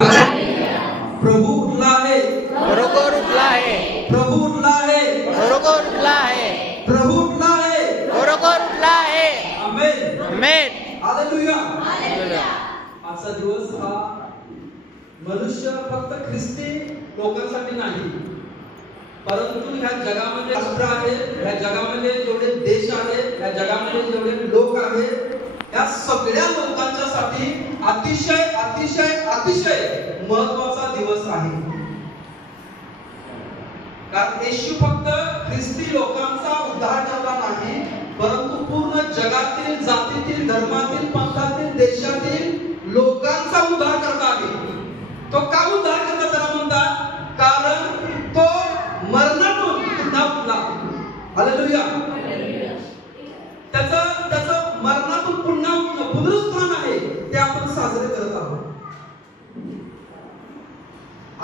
प्रभू उठला आहे, खरोखर उठला आहे, प्रभू उठला आहे, खरोखर उठला आहे, प्रभू उठला आहे, खरोखर उठला आहे. आमेन आमेन. हालेलुया. हालेलुया. आजचा दिवस हा मनुष्य फक्त ख्रिस्ती लोकांसाठी नाही, परंतु ह्या जगामध्ये राष्ट्र आहे, ह्या जगामध्ये जेवढे देश आहेत, ह्या जगामध्ये जेवढे लोक आहेत, या सगळ्या लोकांच्यासाठी अतिशय अतिशय अतिशय महत्त्वाचा दिवस आहे. कारण येशू फक्त ख्रिस्ती लोकांचा उद्धार ठेवला नाही, परंतु पूर्ण जगातील, जातीतील, धर्मातील, पंथातील, देशातील लोकांचा उद्धार करता आहे. तो का उद्धार करता त्याला म्हणतात? कारण तो मरणातून पुन्हा उठला. हालेलुया. त्याचं मरणातून पुन्हा पुनरुत्थान आहे, ते आपण साजरे करत आहोत.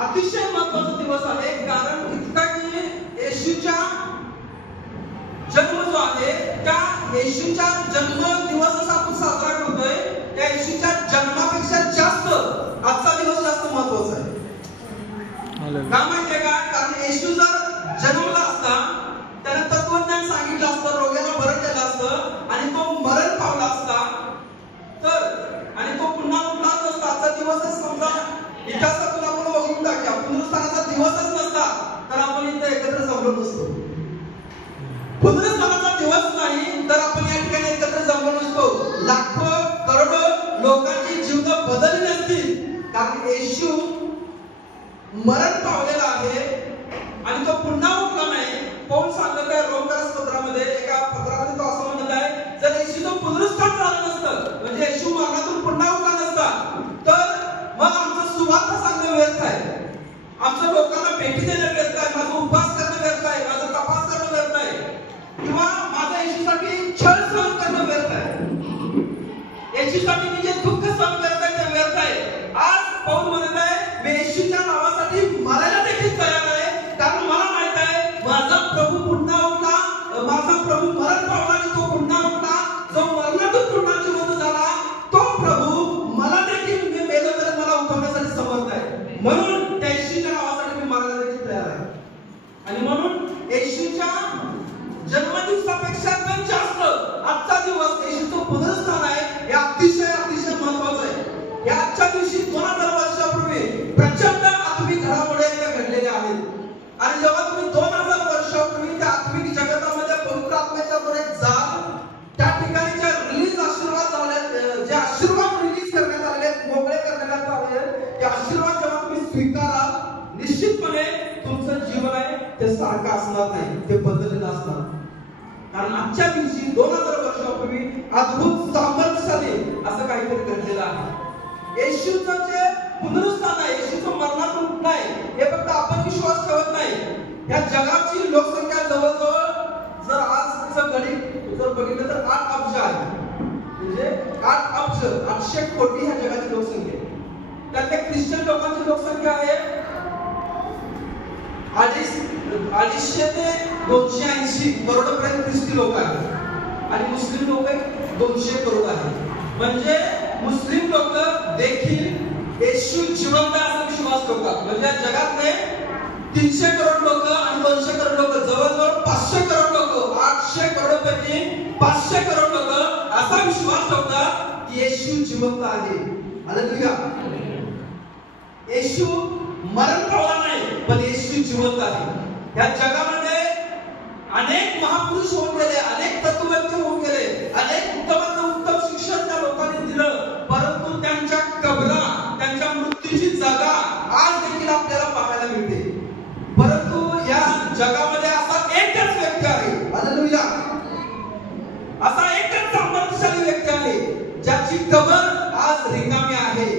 अतिशय महत्त्वाचा दिवस आहे, कारण इतका की येशूचा जन्म जो आहे, त्या येशूचा जन्म दिवस असा आपण साजरा करतोय, त्या येशूच्या जन्मापेक्षा जास्त आजचा दिवस जास्त महत्त्वाचा आहे. का माहितीये का? कारण येशू जर जन्मला असता, त्याने तत्वज्ञान सांगितलं असतं, रोग्याला बरं केलं असतं आणि तो मरण पावला असता, तर आणि तो पुन्हा उठलाच नसता, आजचा दिवसच समजा इतिहासातून आपण बघून टाकूया, पुनरुत्थानाचा दिवसच नसता, तर आपण इथे एकत्र जमलो नसतो. पुनरुत्थानाचा दिवस नाही तर आपण या ठिकाणी एकत्र जमलो नसतो. लाखो करोडो लोकांची जीवन बदलली नसतील, कारण येशू मरण पावलेला आहे आणि तो पुन्हा उठला नाही. पौल सांगत आहे रोमकरास पत्रामध्ये, एका पत्रामध्ये तो असं म्हणत आहे, जर येशूचं पुनरुत्थान झालं नसतं, म्हणजे येशू मरणातून पुन्हा उठला नसता, तर मग आमचं सुवार्थ सांगणं व्यर्थ आहे, आमचं लोकांना भेटी देणं व्यर्थ आहे, माझं उपवास करणं व्यर्थ आहे, माझं तपास करणं व्यर्थ आहे, किंवा माझ्या येशूसाठी छळ सहन करणं व्यर्थ आहे, येशूसाठी मी जे दुःख सहन करत आहे ते व्यर्थ आहे. आज पौल म्हणत आहे, मी येशूच्या नावासाठी मरायला देखील तयार आहे, कारण मला माहित आहे माझा प्रभू पुन्हा उठला, माझा प्रभू मरण पावला आणि तो पुन्हा उठला, जो मरणातून पुन्हा जिवंत झाला, तो प्रभू मला देखील, मी मेलो तर मला उठवण्यासाठी समर्थ आहे. म्हणून त्या येशूच्या नावासाठी मी मरायला देखील तयार आहे. आणि म्हणून येशूच्या जन्मदिवसापेक्षा पण जास्त आजचा दिवस येशूचं पुनरुत्थान आहे, हे अतिशय अतिशय महत्त्वाचं आहे. या आजच्या दिवशी 2000 वर्षापूर्वी प्रचंड आत्मिक घडामोडी घडलेल्या आहेत, आणि जेव्हा तुम्ही 2000 वर्षापूर्वी त्या आत्मिक जगतामध्ये पवित्र आत्म्याच्या पुढे जाल, त्या ठिकाणी जे रिलीज आशीर्वाद झाले, जे आशीर्वाद रिलीज करण्यात आले, मोकळे करण्यात आले, ते आशीर्वाद जेव्हा तुम्ही स्वीकाराल, निश्चितपणे तुमचं जीवन आहे ते सारखं असणार नाही, ते बदललेलं असणार. कारण आजच्या दिवशी 2000 वर्षापूर्वी अद्भुत सामर्थ्यशाली असं काहीतरी घडलेलं आहे. येशूचं जे पुनरुत्थान आहे, येशूचं मरणातून उठणं आहे, हे फक्त आपण विश्वास ठेवत नाही. या जगाची लोकसंख्या जवळजवळ, जर आजचं गणित जर बघितलं तर 8 अब्ज आहे, म्हणजे 8 अब्ज 800 कोटी ह्या जगाची लोकसंख्या आहे. त्यातल्या ख्रिश्चन लोकांची लोकसंख्या आहे 250 ते 280 करोडपर्यंत ख्रिस्ती लोक आहेत, आणि मुस्लिम लोक 200 करोड आहेत. म्हणजे मुस्लिम लोक देखील येशू जिवंत असा विश्वास ठेवतात. म्हणजे जगातले 300 करोड लोक आणि 200 करोड लोक, जवळजवळ 500 करोड लोक, 800 करोडपैकी 500 करोड लोक असा विश्वास ठेवतात की येशू जिवंत आहे. हालेलुया. येशू मरण पावला नाही, पण येशू जिवंत आहे. या जगामध्ये अनेक महापुरुष होऊन गेले, अनेक तत्वज्ञ होऊन गेले, अनेक उत्तमात उत्तम शिक्षण त्या लोकांनी दिलं, परंतु त्यांच्या कबरा, त्यांच्या मृत्यूची जागा आज देखील आपल्याला पाहायला मिळते. परंतु या जगामध्ये असा एकच व्यक्ती आहे, हालेलुया, असा एकच सामर्थ्यशाली व्यक्ती आहे ज्याची कबर आज रिकामी आहे.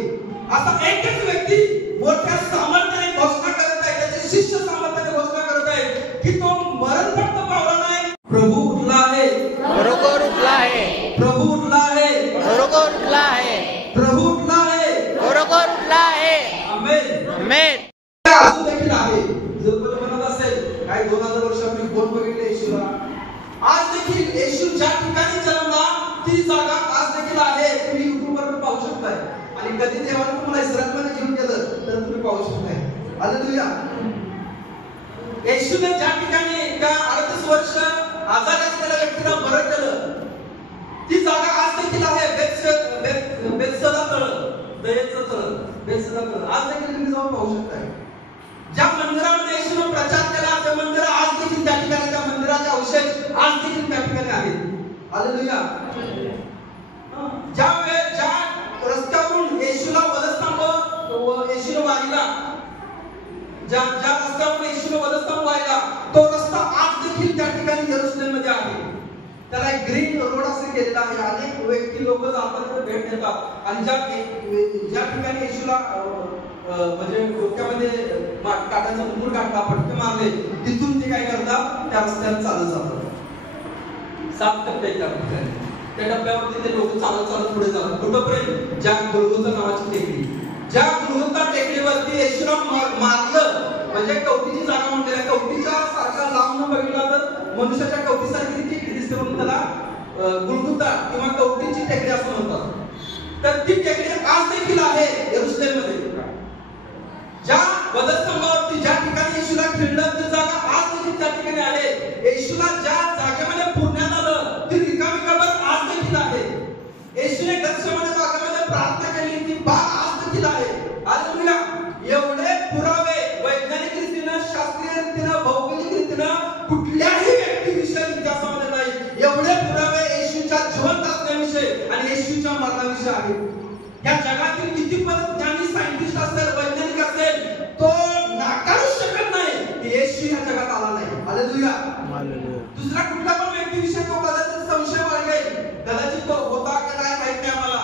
असा एकच व्यक्ती मोठ्या सामर्थ्याने घोषणा करत आहे, त्याचे शिष्य सामर्थ्याने घोषणा करत आहेत की तो मरण फक्त पावला नाही, प्रभू उठला आहे, खरोखर उठला आहे, प्रभू उठला आहे, खरोखर उठला आहे, प्रभू उठला आहे, खरोखर उठला आहे. आमेन. आमेन. अजून देखील आहे. जर तुम्हाला म्हणत असेल काही 2000 वर्षापूर्वी कोण बघितले येशूला, आज देखील येशू ज्या ठिकाणी जन्मला ती जागा आज देखील आहे. तुम्ही युट्यूबवर पाहू शकताय. आणि कधी देवाने तुम्हाला इस्रायलमध्ये घेऊन गेलं, आवश्यक आहे. हालेलुया. येशूने ज्या ठिकाणी एका 38 वर्ष आजारी असलेल्या व्यक्तीला बरं केलं, ती जागा आज देखील आहे. बेत्सदा तळ, दयेचं तळ, बेत्सदा तळ आज देखील तुम्ही जाऊन पाहू शकता. ज्या मंदिरामध्ये येशूने प्रचार केला त्या मंदिर आज देखील त्या ठिकाणी, त्या मंदिराचे अवशेष आज देखील त्या ठिकाणी आहेत. हालेलुया. ज्या रस्त्यावरून येशूला वधस्तंभ येशूने वाहिला, ज्या रस्त्यावरून येशूने वधस्तंभ वाहिला, तो रस्ता आज देखील त्या ठिकाणी यरूशलेममध्ये आहे. त्याला एक ग्रीन रोड असे केलेला आहे. अनेक व्यक्ती लोक जातात तिथे भेट देतात आणि ज्या ठिकाणी येशूला म्हणजे डोक्यामध्ये काटाचा मुकुट घातला, फटके मारले, तिथून ते काय करतात, त्या रस्त्याने चालत जातात. 7 टप्पे त्या ठिकाणी, त्या टप्प्यावरती ते लोक चालत चालत पुढे जातात. कुठपर्यंत? ज्या गोलगोथा नावाची टेकडी, ज्या गोलगोथा टेकडीवरती येशूला मारलं, म्हणजे कवटीची जागा म्हणलेल्या कवटीच्या सारखा लांब न बघितला तर मनुष्याच्या कवटीसारखी टेकडी दिसते म्हणून त्याला गोलगोथा किंवा कवटीची टेकडी असं म्हणतात. तर ती टेकडी आज देखील आहे यरूशलेममध्ये. ज्या वधस्तंभावरती ज्या ठिकाणी येशूला खिळलं ती जागा आज देखील त्या ठिकाणी आहे. येशूला ज्या जागेमध्ये पुरण्यात आलं ती रिकामी कबर आज देखील आहे. येशूने गत्सेमने बागेमध्ये प्रार्थना केली ती बाग आज देखील आहे. हालेलुया. एवढे पुरावे वैज्ञानिक रीतीनं, शास्त्रीय रीतीनं, भौगोलिक रीतीनं कुठल्याही व्यक्तीविषयी इतिहासामध्ये नाही एवढे पुरावे येशूच्या जिवंत असण्याविषयी आणि येशूच्या मरणाविषयी आहेत. या जगातील किती पण ज्ञानी सायंटिस्ट असेल, वैज्ञानिक असेल, तो नाकारू शकत नाही की येशू या जगात आला नाही. हालेलुया. दुसरा कुठला पण व्यक्तीविषयी तो कदाचित संशय वाढेल, कदाचित तो होता की नाही माहित नाही आम्हाला.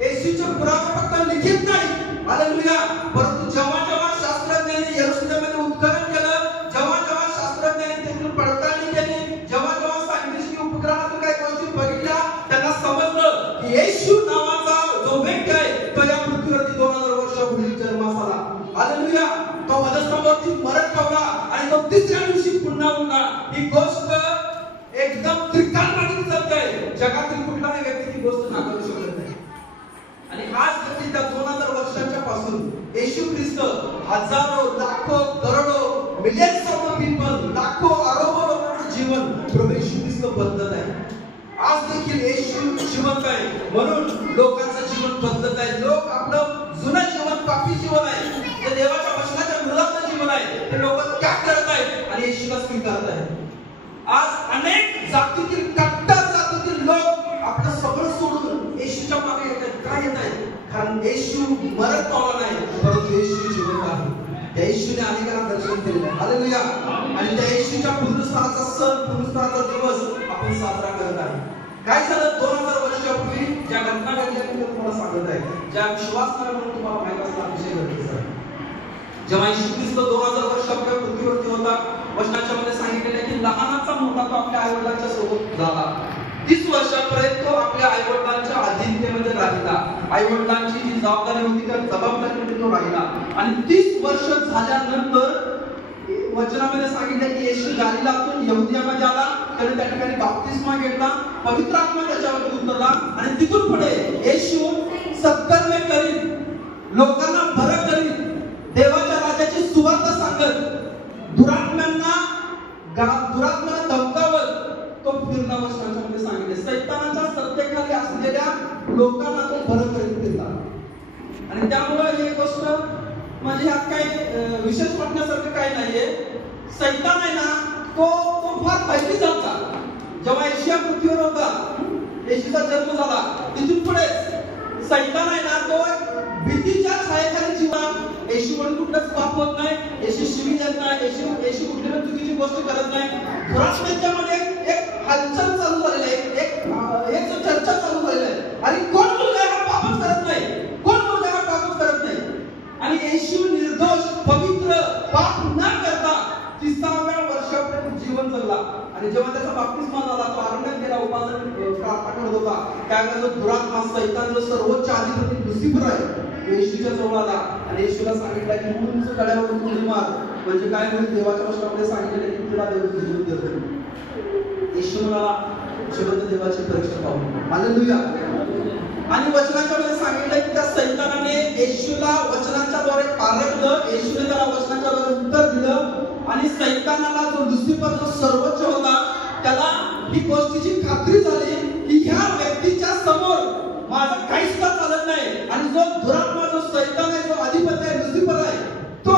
येशूचे पुरावे फक्त लिखित नाही. हालेलुया. परंतु जेव्हा जेव्हा शास्त्रज्ञांनी यरूशलेममध्ये उत्खनन केलं, जेव्हा जेव्हा शास्त्रज्ञांनी त्याची पडताळणी केली, जेव्हा जेव्हा सायंटिस्टनी उपग्रहातून काही गोष्टी बघितल्या, त्यांना समजलं की येशू नावाचा जो व्यक्ती आहे तो या पृथ्वीवरती 2000 वर्षापूर्वी जन्मास आला. हालेलुया. तो वधस्तंभावरती मरण पावला आणि तो तिसऱ्या दिवशी पुन्हा उठला. ही गोष्ट एकदम त्रिकालमानिक सत्य आहे. जगातील कुठलाही व्यक्ती ती गोष्ट नाकारू शकत नाही. आणि आज देखील त्या 2000 वर्षाच्या पासून येशू ख्रिस्त हजारो, लाखो, करोडो, मिलियन्स ऑफ पीपल, लाखो अरबो लोकांचं जीवन प्रभू येशू ख्रिस्त बदलत आहे. आज देखील येशू जिवंत आहे म्हणून लोकांचं जीवन बदलत आहे. लोक आपलं जुनं जीवन, पापी जीवन आहे, ते देवाच्या वचनाच्या विरोधात जीवन आहे, ते लोक त्याग करत आहेत आणि येशूला स्वीकारत आहेत. आज अनेक जातीतील, कट्टर जातीतील लोक आपलं सगळं सोडून येशूच्या मागे येत आहेत. काय येत आहेत? कारण येशू मरण पावला नाही, परंतु येशू जिवंत आहे. त्या येशूने अनेकांना दर्शन दिलेलं आहे. हालेलुया. आणि त्या येशूच्या पुनरुत्थानाचा सण, पुनरुत्थानाचा दिवस आपण साजरा करत आहे. काय झालं 2000 वर्षापूर्वी ज्या घटना घडल्या मी तुम्हाला सांगत आहे, ज्या विश्वासाने म्हणून तुम्हाला माहित असला विषय गरजेचा आहे. जेव्हा येशू ख्रिस्त 2000 वर्षापूर्वी पृथ्वीवरती होता, वचनाच्या मध्ये सांगितलेलं आहे की लहानाचा मोठा तो आपल्या आईवडिलांच्या सोबत झाला. 30 वर्षापर्यंत तो आपल्या आईवडिलांच्या अधीनतेमध्ये राहिला. आईवडिलांची जी जबाबदारी होती त्या जबाबदारीमध्ये तो राहिला. आणि 30 वर्ष झाल्यानंतर वचनामध्ये सांगितलं की येशू गालिलातून यहुदियामध्ये आला. त्याने त्या ठिकाणी बाप्तिस्मा घेतला, पवित्र आत्मा त्याच्यावर उतरला आणि तिथून पुढे येशू सत्कर्म करीत, लोकांना बरं करीत, देवाच्या राज्याची सुवार्ता सांगत, दुरात्म्यांना धमकावत तो फिरला. वचनामध्ये सांगितले सैतानाच्या सत्तेखाली असलेल्या लोकांना तो बरं करीत फिरला. आणि त्यामुळे ही गोष्ट म्हणजे ह्यात काही विशेष वाटण्यासारखं काही नाहीये. सैतान आहे ना तो फार भयभीत झाला. जेव्हा येशू पृथ्वीवर होता, येशूचा जन्म झाला, तिथून पुढे सैतान आहे ना तो भीतीच्या छायेखाली जीवन. येशू म्हणून कुठलंच पाप होत नाही, येशू शिवी देत नाही, येशू कुठली चुकीची गोष्ट करत नाही. दुरात्म्यांच्या मध्ये एक हलचल चालू झालेली आहे, एक चर्चा चालू झालेली आहे. आणि कोण मुलगा हा पापच करत नाही, कोण मुलगा हा पापच करत नाही. आणि येशू निर्दोष, पवित्र, पाप न करता 30व्या वर्षापर्यंत जीवन जगला. आणि जेव्हा त्याचा बाप्तिस्मा झाला, तो अरण्यात गेला, उपासना प्रार्थना करत होता. त्यावेळेला जो दुरात्मा सैतान, जो सर्वोच्च अधिपती लुसिफर आहे, येशूच्या जवळ आला आणि येशूला सांगितलं की उंच कड्यावरून उडी मार, म्हणजे काय होईल. देवाच्या वचनामध्ये सांगितलेलं की तुला देव जीवन देतो. येशू म्हणाला जिवंत देवाची परीक्षा पाहू. हालेलुया. आणि वचनाच्या मध्ये सांगितलं की त्या सैतानाने येशूला वचनाच्या द्वारे पारखलं, येशूने त्याला वचनाच्या द्वारे उत्तर दिलं आणि सैतानाला जो लुसिफर जो सर्वोच्च होता त्याला ही गोष्टीची खात्री झाली की ह्या व्यक्तीच्या समोर माझं काही सुद्धा चालत नाही आणि जो दुरात्मा जो सैतान आहे, जो अधिपती आहे, लुसिफर आहे, तो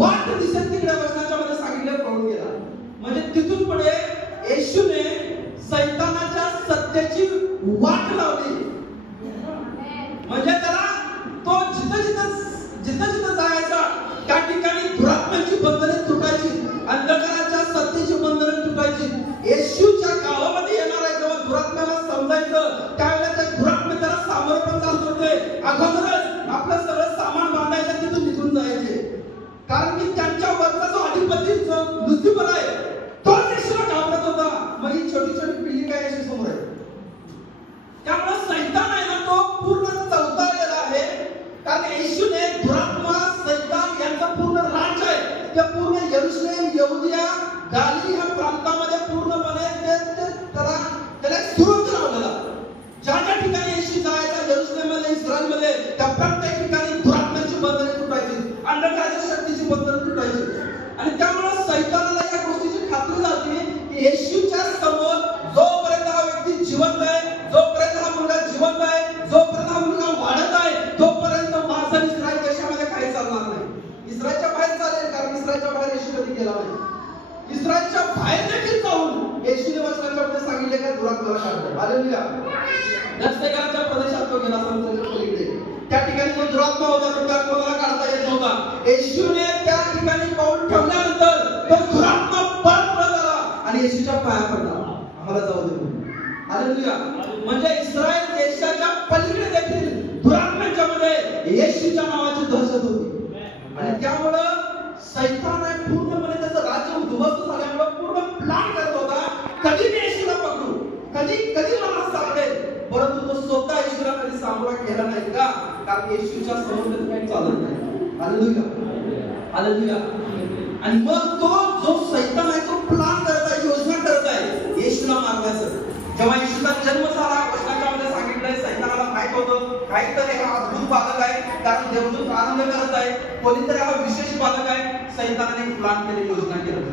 वाट दिसेल तिकडे वचनाच्या मध्ये सांगितलं पळून गेला. म्हणजे तिथून पुढे येशूने सैतानाच्या सत्तेची वाट लावली. म्हणजे त्याला तो जिथं जायचा त्या ठिकाणी दुरात्म्याची बंधने तुटायची, अंधकाराच्या सत्तेची बंधने तुटायची. येशूच्या गावामध्ये येणार आहे जेव्हा दुरात्म्याला समजायचं त्यावेळेला त्या दुरात्मे त्याला सामोरं पण चालत होते. अगोदरच आपलं सगळं सामान बांधायचं तिथून निघून जायचे, कारण की त्यांच्या वरचा जो अधिपती जो लुसिफर आहे तोच येशूला घाबरत होता. मग ही छोटी छोटी पिल्ली काय येशू समोर आहे. त्यामुळे सैतान आहे ना तो पूर्ण चौथाळलेला आहे, कारण येशूने दुरात्मा सैतान यांचं पूर्ण राज्य आहे ते पूर्ण यरुशलेम, यहुदिया, गालिली ह्या प्रांतामध्ये पूर्णपणे त्याला सुरुवात लावलेला. ज्या ज्या ठिकाणी येशू जायचा, यरुशलेममध्ये, इस्रायलमध्ये, त्या प्रत्येक ठिकाणी दुरात्म्याची बंधने तुटायची, अंधकाराच्या शक्तीची बंधने तुटायची. आणि त्यामुळे सैतानाला या गोष्टीची खात्री झाली की येशूच्या समोर जोपर्यंत हा व्यक्ती जिवंत आहे, जोपर्यंत हा मुलगा जिवंत आहे, जोपर्यंत हा मुलगा वाढत आहे, तोपर्यंत माझं इस्रायल देशामध्ये काही चालणार नाही. इस्रायलच्या बाहेर चालेल, कारण इस्रायलच्या बाहेर येशू कधी गेला नाही. इस्रायलच्या बाहेर देखील जाऊन येशूने वचनाच्या मध्ये सांगितले का दुरात्म्याला काढलं. हालेलुया. दक्षिणेकडच्या प्रदेशात तो गेला समुद्राच्या पलीकडे. त्या ठिकाणी जो दुरात्मा होता तो त्या कोणाला काढता येत नव्हता. येशूने त्या ठिकाणी पाऊल ठेवल्यानंतर तो दुरात्मा परत आला आणि येशूच्या पाया पडला, आम्हाला जाऊ दे म्हणून. हालेलुया. म्हणजे इस्रायल देशाच्या पलीकडे देखील दुरात्म्याच्या मध्ये येशूच्या नावाची दहशत होती. आणि त्यामुळं सैतान आहे पूर्णपणे त्याचं राज्य उद्ध्वस्त झाल्यामुळे पूर्ण प्लॅन करत होता कधी मी येशूला पकडू, कधी मला सापडेल. परंतु तो स्वतः येशूला कधी सामोरा केला नाही का, कारण येशूच्या समोर काही चालत नाही. हालेलुया. हालेलुया. आणि मग तो जो सैतान आहे तो प्लॅन करत आहे, योजना करत आहे येशूला मारण्याचं. जेव्हा येशूचा जन्म झाला, वचनाच्या मध्ये सांगितलंय सैतानाला माहित होतं काहीतरी हा अद्भुत बालक आहे, कारण देवदूत आनंद करत आहे, कोणीतरी हा विशेष बालक आहे. सैतानाने प्लॅन केली, योजना केली.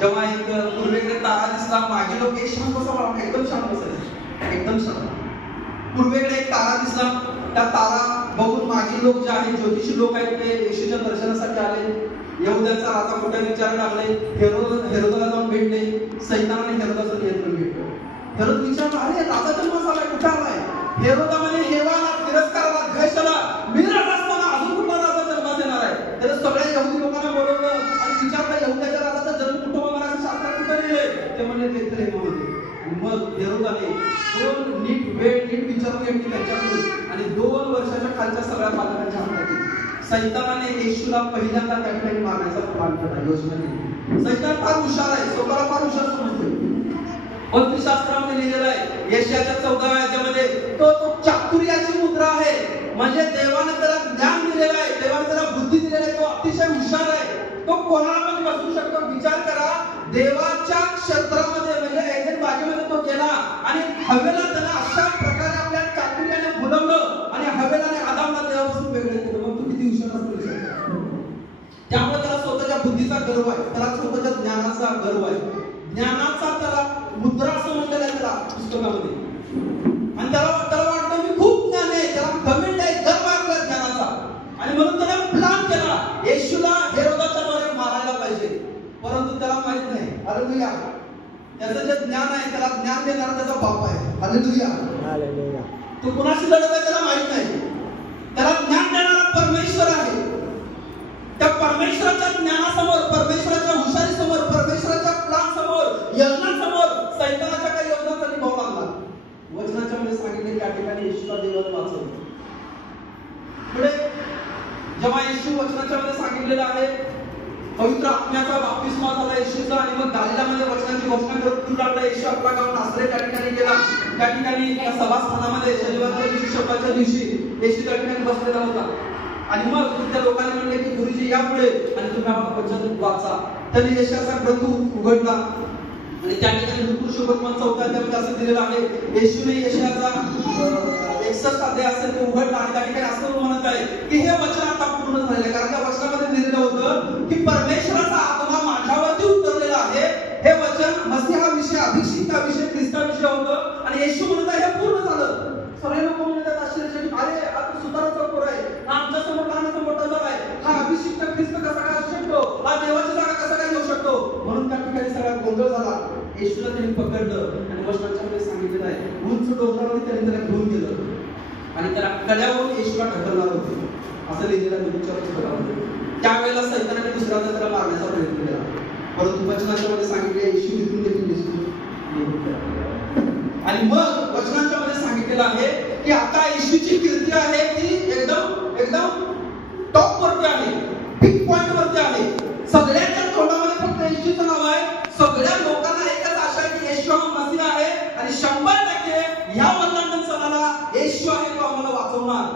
जेव्हा एक पूर्वेकडे तारा दिसला, मागे लोक एक शांत बसावा, एकदम शांत बसायचे, एकदम शांत. पूर्वेकडे एक तारा दिसला, त्या तारा बघून मागील लोक जे आहेत, ज्योतिषी लोक आहेत, ते येशूच्या दर्शनासाठी आले. यहुद्याचा राजा कुठे विचारायला लागले, हेरोदाला जाऊन भेटले. सैतानाने हेरोदाचं नियंत्रण घेतलं. हेरोद विचारला, अरे राजा जन्म झालाय, कुठे आलाय? हेरोदा म्हणे, हेवाला, तिरस्काराला, द्वेषाला, मी राजा असताना अजून कुठला राजा जन्मास येणार आहे? त्याने सगळ्या यहुदी लोकांना बोलवलं आणि विचारलं, यहुद्याच्या राजाचा जन्म कुठं होणार आहे? शास्त्रात कुठे लिहिलंय? ते म्हणले बेथलेहेम होते. आणि मग हेरोदाने दोन नीट विचारून घेतली त्यांच्याकडून आणि 2 वर्षाच्या खालच्या सगळ्या बालकांच्या हातात दिली. सैतानाने येशूला पहिल्यांदा त्या ठिकाणी मारण्याचा प्लॅन केला, योजना केली. सैतान फार हुशार आहे, स्वतःला फार हुशार समजतो. पवित्र शास्त्रामध्ये लिहिलेलं आहे, यशाच्या 14व्या अध्यायामध्ये तो चातुर्याची मुद्रा आहे. म्हणजे देवाने त्याला ज्ञान दिलेलं आहे, देवाने त्याला बुद्धी दिलेली आहे, तो अतिशय हुशार आहे. तो कोणाला पण बसू शकतो. विचार करा, देवाच्या क्षेत्रामध्ये म्हणजे एडेन बागेमध्ये तो गेला आणि हवेला त्याला अशा प्रकारे आपल्या चातुर्याने बोलवलं आणि हवेलाने आदामला देवापासून वेगळे केलं. मग तू किती हुशार असतो. त्यामुळे त्याला स्वतःच्या बुद्धीचा गर्व आहे, त्याला स्वतःच्या ज्ञानाचा गर्व आहे. ज्ञानाचा त्याला मुद्रा असं म्हटलेलं आहे त्याला पुस्तकामध्ये. आणि त्याला वाटतं मी खूप ज्ञान आहे, त्याला घमंड आहे, गर्व आहे आपल्या ज्ञानाचा. आणि म्हणून त्याने प्लॅन केला, येशूला हेरोदाच्या द्वारे मारायला पाहिजे. परंतु त्याला माहित नाही. हालेलुया. त्याचं जे ज्ञान आहे त्याला ज्ञान देणारा त्याचा बाप आहे. हालेलुया. हालेलुया. तो कुणाशी लढत आहे त्याला माहित नाही. त्याला ज्ञान देणारा परमेश्वर आहे. त्या परमेश्वराच्या ज्ञानासमोर, परमेश्वराच्या हुशारीसमोर, परमेश्वराच्या प्लॅन समोर, योजनांसमोर सैतानाच्या काही योजनांचा निभाव लागला. वचनाच्या मध्ये सांगितले त्या ठिकाणी येशूला देवाने वाचवलं. पुढे जेव्हा येशू वचनाच्या मध्ये सांगितलेलं आहे, पवित्र आत्म्याचा बाप्तिस्मा झाला येशूचा आणि मग गालिलामध्ये वचनाची घोषणा करून लागला. येशू आपला गाव नासरेत त्या ठिकाणी गेला. त्या ठिकाणी त्या सभास्थानामध्ये शनिवारच्या दिवशी, शब्दाच्या दिवशी येशू त्या ठिकाणी बसलेला होता. आणि मग त्या लोकांनी म्हणले की गुरुजी या पुढे आणि तुम्ही आम्हाला वचन वाचा. त्यांनी यशाचा ग्रंथ उघडला आणि त्या ठिकाणी ऋतू शुभकमान 4व्या अध्यायामध्ये असं दिलेलं आहे, येशूने यशाचा 61 अध्याय असेल ते उघडला आणि त्या ठिकाणी असं म्हणत आहे की हे वचन आता पूर्ण झालेलं आहे. कारण त्या वचनामध्ये लिहिलेलं होतं की परमेश्वराचा आत्मा माझ्यावरती उतरलेला आहे. हे वचन मसीहाविषयी, अभिषिक्ताविषयी, ख्रिस्ताविषयी होतं आणि येशू म्हणत आहे हे पूर्ण झालं. सगळे लोक म्हणतात आश्चर्य, अरे आता सुधाराचा पोर आहे, आमच्या समोर लहानाचा मोठा झाला आहे, हा अभिषिक्त ख्रिस्त कसा काय असू शकतो, हा देवाची जागा कसा काय घेऊ शकतो. म्हणून त्या ठिकाणी सगळा गोंधळ झाला. येशूला त्यांनी पकडलं आणि वचनाच्या मध्ये सांगितलेलं आहे उंच डोंगरावर त्यांनी त्याला घेऊन गेलं आणि त्याला कड्यावरून येशूला ढकलणार होते असं लिहिलेलं आहे पुस्तकामध्ये. त्यावेळेला सैतानाने दुसऱ्यांदा त्याला मारण्याचा प्रयत्न केला, परंतु वचनाच्या मध्ये सांगितले येशू तिथून देखील आणि मग वचनाच्या मध्ये सांगितलेलं आहे की आता येशूची कीर्ती आहे ती एकदम एकदम टॉप वरती आहे, पिक पॉइंट वरती आहे. सगळ्यांच्या तोंडामध्ये फक्त येशूचं नाव आहे. सगळ्या लोकांना एकच आशा आहे की येशू हा मसीहा आहे आणि 100% ह्या वर्धापन सणाला येशू आहे तो आम्हाला वाचवणार.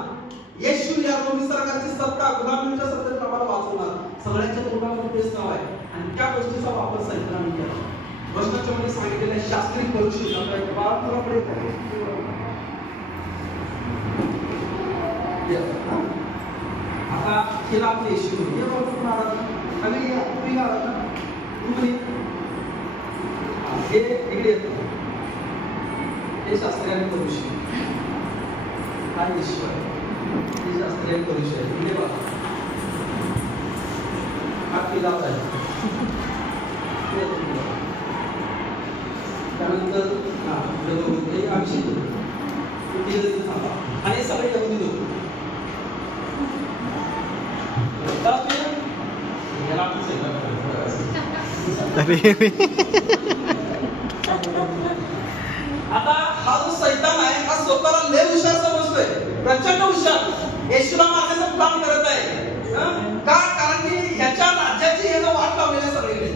येशू या रोमी सरकारची सत्ता, गुलामीच्या सत्तेत आम्हाला वाचवणार. सगळ्यांच्या तोंडामध्ये तेच नाव आहे आणि त्या गोष्टीचा वापर सैतानाने केला. वचनाच्या मध्ये सांगितलेलं आहे शास्त्री परिषद आता केला आपले येशू हे इकडे येतो हे शास्त्रीय पुरुष हा येशू आहे. हे शास्त्रीय पुरुष आहे. इकडे बघा हा केला आहे. त्यानंतर आणि सगळे यहुदी लोक आता हा जो सैतान आहे हा स्वतःला लय हुशार समजतोय, प्रचंड हुशार. येशूला मारण्याचा प्लॅन करत आहे का? कारण की ह्याच्या राज्याची यानं वाट लावलेली आहे सगळीकडे.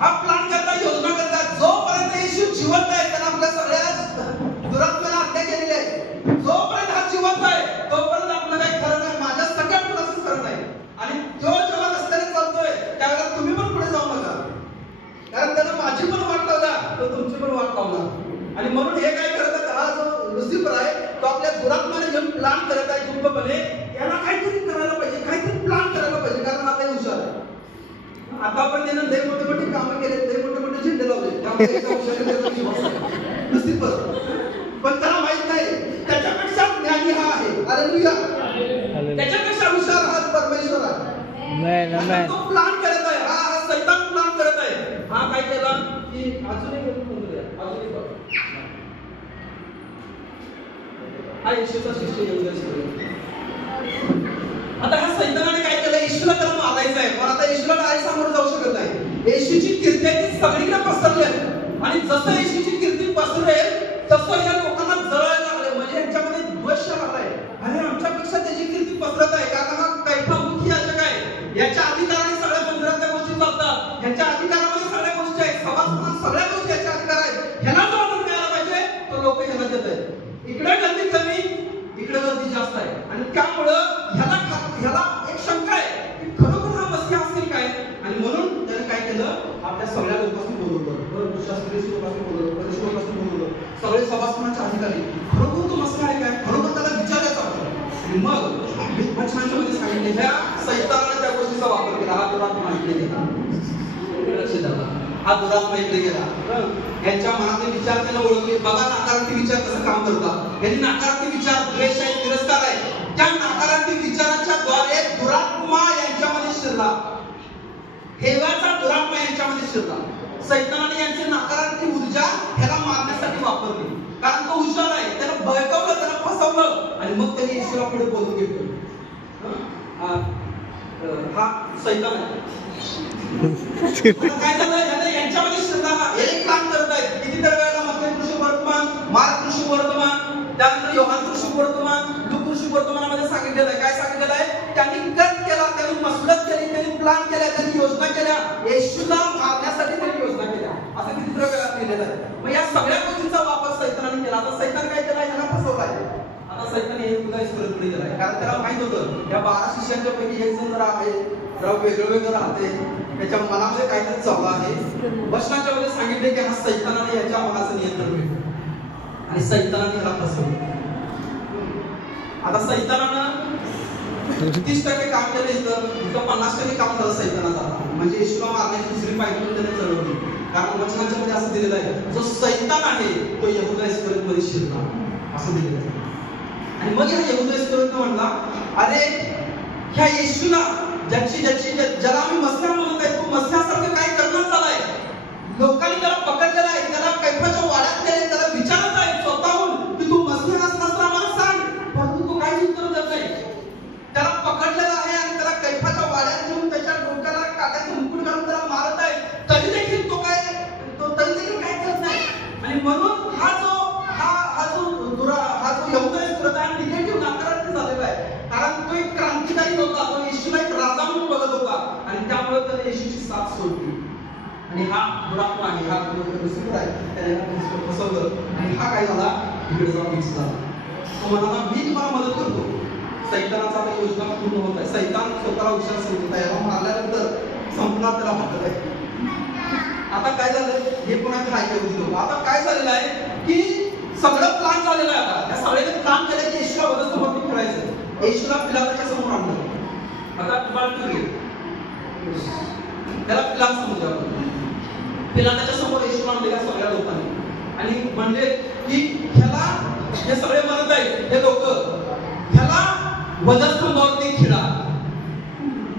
हा प्लॅन करता, योजना करता. जोपर्यंत येशू जिवंत आहे त्याला आपल्या सगळ्या दुरात्म्याला हत्या केलेली आहे. जोपर्यंत हा जिवंत आहे तोपर्यंत आपलं काही खरं नाही, माझ्या सगळ्या कुणाचंच खरं नाही. आणि तो जेव्हा रस्त्याने चालतोय त्यावेळेला तुम्ही पण पुढे जाऊ नका, कारण त्यानं माझी पण वाट लावला तो तुमची पण वाट लावणार. आणि म्हणून हे काय करतात, हा जो लुसिफर आहे तो आपल्या दुरात्म्याने घेऊन प्लॅन करत आहे गुप्तपणे. याला काहीतरी करायला पाहिजे, काहीतरी प्लॅन करायला पाहिजे, कारण हा काही हुशार आहे. आता आपण त्यानं लय मोठे मोठे कामं केले, लय मोठे मोठे झेंडे लावले, लुसिफर. पण त्याला माहित नाही त्याच्यापेक्षा ज्ञानी हा आहे. हालेलुया. त्याच्यापेक्षा हुशार हा परमेश्वर आहे. तो प्लॅन करत आहे, हा सैतान प्लॅन करत आहे. हा काय केला की हा येशूचा शिष्य येऊन आता ह्या सैतानाने काय केलं, येशूला त्याला मारायचं आहे. पण आता येशूला डायरेक्ट समोर जाऊ शकत नाही. येशूची कीर्ती ती सगळीकडे पसरली आहे आणि जसं येशूची कीर्ती पसरेल तसं या लोकांना जळायला लागले. म्हणजे यांच्यामध्ये द्वेष आलाय. अरे आमच्यापेक्षा त्याची कीर्ती पसरत आहे, कारण हा कैफा मुखी याजक आहे. याच्या अधिकाराने सगळ्या मंदिरातल्या गोष्टी चालतात, ह्याच्या अधिकारामध्ये सगळ्या गोष्टी आहेत, सभासद सगळ्या गोष्टी याच्या अधिकार आहेत. ह्याला जो ऑर्डर मिळायला पाहिजे तो लोक ह्याला देत आहेत. इकडे गर्दी कमी, इकडे गर्दी जास्त आहे. आणि त्यामुळं ह्याला एक शंका आहे की खरोखर हा मसीहा असेल काय. आणि म्हणून त्याने काय केलं, आपल्या सगळ्या लोकांनी बोलवलं, शास्त्रीय लोकांनी बोलवलं, वरिष्ठ लोकांनी बोलवलं, सगळे सभासदांच्या अधिकारी. खरोखर तो मसीहा आहे काय, खरोखर त्याला विचारायचं होतं. आणि मग वचनाच्या मध्ये सांगितले ह्या सैतानाने त्या गोष्टीचा वापर केला. हा दुरात्मा इकडे गेला, लक्ष द्या, हा दुरात्मा इकडे गेला. यांच्या मनातले विचार त्यांना ओळखले. बघा नकारात्मक विचार कसं काम करतात. यांनी नकारात्मक विचार, द्वेष आहे, तिरस्कार आहे, त्या नकारात्मक विचारांच्या द्वारे दुरात्मा यांच्यामध्ये शिरला. हेवाचा दुरात्मा यांच्यामध्ये शिरला. सैतानाने यांची नकारात्मक ऊर्जा ह्याला मारण्यासाठी वापरली, कारण तो हुशार आहे. त्याला बळकावलं, त्याला फसवलं आणि मग त्यांनी येशूला पुढे बोलून घेतलं. हा सैतान आहे. काय झालं, यांच्यामध्ये शिरला. हे एक प्लॅन करत आहेत. कितीतरी वेळेला मत्ती कृषी वर्तमान, मार्क कृषी वर्तमान, त्यानंतर योहान कृषी वर्तमान, लूक कृषी वर्तमानामध्ये सांगितलेलं आहे. काय सांगितलेलं आहे, त्यांनी कट केला, त्यांनी मसलत केली, त्यांनी प्लॅन केला, त्यांनी योजना केल्या, येशूला मारण्यासाठी त्यांनी योजना केल्या, असं कितीतरी वेळा लिहिलेलं आहे. मग या सगळ्या गोष्टींचा वापर सैतानाने केला. आता सैतान काय केला, ह्याला फसवलाय. आता सैतान हे पुन्हा परत पुढे गेलाय, कारण त्याला माहित होतं या 12 शिष्यांच्या पैकी एक जण जरा आहे, जरा वेगळं वेगळं राहते, त्याच्या मनामध्ये काहीतरी चालू आहे. वचनाच्या मध्ये सांगितले की हा सैतानाने याच्या मनाचं नियंत्रण मिळतं आणि सैतानाने याला फसवलं. आता सैतानानं 30% काम केलं, इथं 50% काम झालं सैतानाचा. म्हणजे येशूला मारण्याची दुसरी पायरी त्याने चढवली. कारण वचनाच्या मध्ये असं दिलेलं आहे, जो सैतान आहे तो यहूदा इस्करियोतमध्ये शिरला असं दिलेलं आहे. आणि मग ह्या यहूदा इस्करियोतनं म्हणला, अरे ह्या येशूला ज्याला आम्ही मसीहा म्हणत आहे, तो मसीहासारखं काय करणार चालाय. लोकांनी त्याला पकडलेला आहे, त्याला कैफाच्या वाड्यात नेले, त्याला विचारत आहे स्वतःहून की तू मसीहा असलास तर आम्हाला सांग, परंतु तो काहीच उत्तर देत नाही. त्याला पकडलेला आहे आणि त्याला कैफाच्या वाड्यात घेऊन त्याच्या डोक्याला काट्याचं मुकुट घालून त्याला मारत आहे, तरी देखील तो काय करत नाही. आणि म्हणून हा जो यहूदा इस्करियोत आहे निगेटिव्ह नकारात्मक झालेला आहे. कारण तो एक क्रांतिकारी होता, तो येशूला एक राजा म्हणून बघत होता आणि त्यामुळे त्याने येशूची साथ सोडली. आणि हा दुरात्मा आहे, हा दुसरा आहे, त्याने फसवलं आणि हा काय झाला, इकडे जाऊन मिक्स झाला. तो म्हणाला मी तुम्हाला मदत करतो. सैतानाचा आता योजना पूर्ण होत आहे. सैतान स्वतःला हुशार समजत आहे, याला मारल्यानंतर संपणार त्याला वाटत आहे. आता काय झालं, हे पुन्हा काय केलं लोक. आता काय झालेलं आहे की सगळं प्लान झालेलं आहे. आता या सगळ्यांनी प्लान केलं की येशूला वधस्तंभावरती खेळायचं, येशूला पिलाताच्या समोर आणलं. आता त्याला पिलात समजूया, पिलाताच्या समोर येशूला आणलेल्या सगळ्या लोकांनी आणि म्हणले की ह्याला हे सगळे म्हणत आहेत हे लोक, ह्याला वधस्तंभावरती खिळा.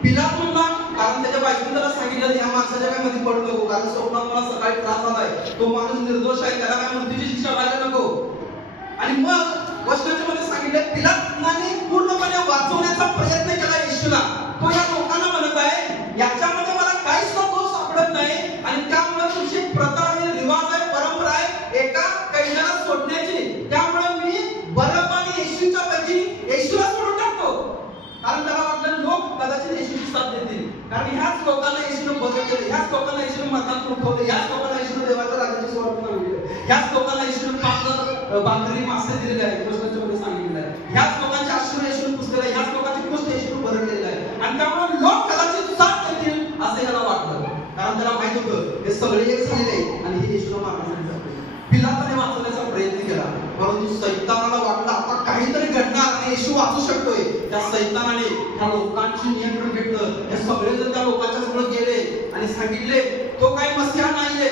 पिलात म्हणला, कारण त्याच्या बायकोने त्याला सांगितलं ह्या माणसाच्या काय मध्ये पडू नको, कारण स्वप्नात मला सकाळी त्रास झालाय, तो माणूस निर्दोष आहे, त्याला काय मृत्यूची शिक्षा व्हायला नको. आणि मग वचनाच्या मध्ये सांगितलं पिलाताने पूर्णपणे वाचवण्याचा प्रयत्न केला येशूला. तो या लोकांना म्हणत आहे याच्यामध्ये मला काहीच दोष सापडत नाही आणि त्यामुळे तुमची प्रथा आणि रिवाज आहे, परंपरा आहे एका कैद्याला सोडण्याची, त्यामुळे मी बरब्बा आणि येशूच्या पैकी येशूला सोडून टाकतो. कारण त्याला वाटलं लोक कदाचित येशूची साथ देतील, कारण ह्याच लोकांना येशूने बदल केले, ह्याच लोकांना येशूने मतांत उठवले, ह्याच लोकांना येशूने देवाच्या राज्याची सुरुवात केली, ह्याच लोकांना येशूने 5,000 भाकरी मासे दिलेले आहेत, वचनाच्या मध्ये सांगितलेलं आहे, ह्याच लोकांचे आश्रय येशूने पुसलेले आहे, ह्याच लोकांची कुष्ठ येशूने भरलेलं आहे आणि त्यामुळे लोक कदाचित साथ देतील असं याला वाटलं. कारण त्याला माहित होतं हे सगळे एक झालेले आणि हे येशूला मारण्यासाठी जाते. पिलाताने वाचवण्याचा प्रयत्न केला, परंतु सैतानाला वाटलं आता काहीतरी घडणार आणि येशू वाचू शकतोय. त्या सैतानाने त्या लोकांची नियंत्रण घेतलं. हे सगळे जण त्या लोकांच्या समोर गेले आणि सांगितले तो काही मसीहा नाहीये,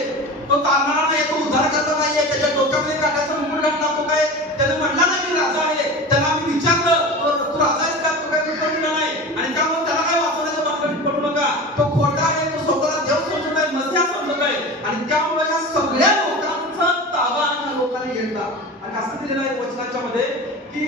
तो तारणारा नाहीये, तो उद्धारकर्ता नाहीये, त्याच्या डोक्यामध्ये काट्याचा मुकुट घातला, तो काय त्याने म्हणला नाही मी राजा आहे. त्याला आम्ही विचारलं तू राजा आहेस का, तो काही उत्तर दिलं नाही आणि त्यामुळे त्याला काय वाचवण्याच्या बाबतीत पडू नका, तो खोटा आहे, तो स्वतःला देव समजत आहे, मसीहा समजत आहे. आणि त्यामुळे या सगळ्या लोकांचा ताबा या लोकांनी घेतला. आणि असं दिलेलं आहे वचनाच्या मध्ये की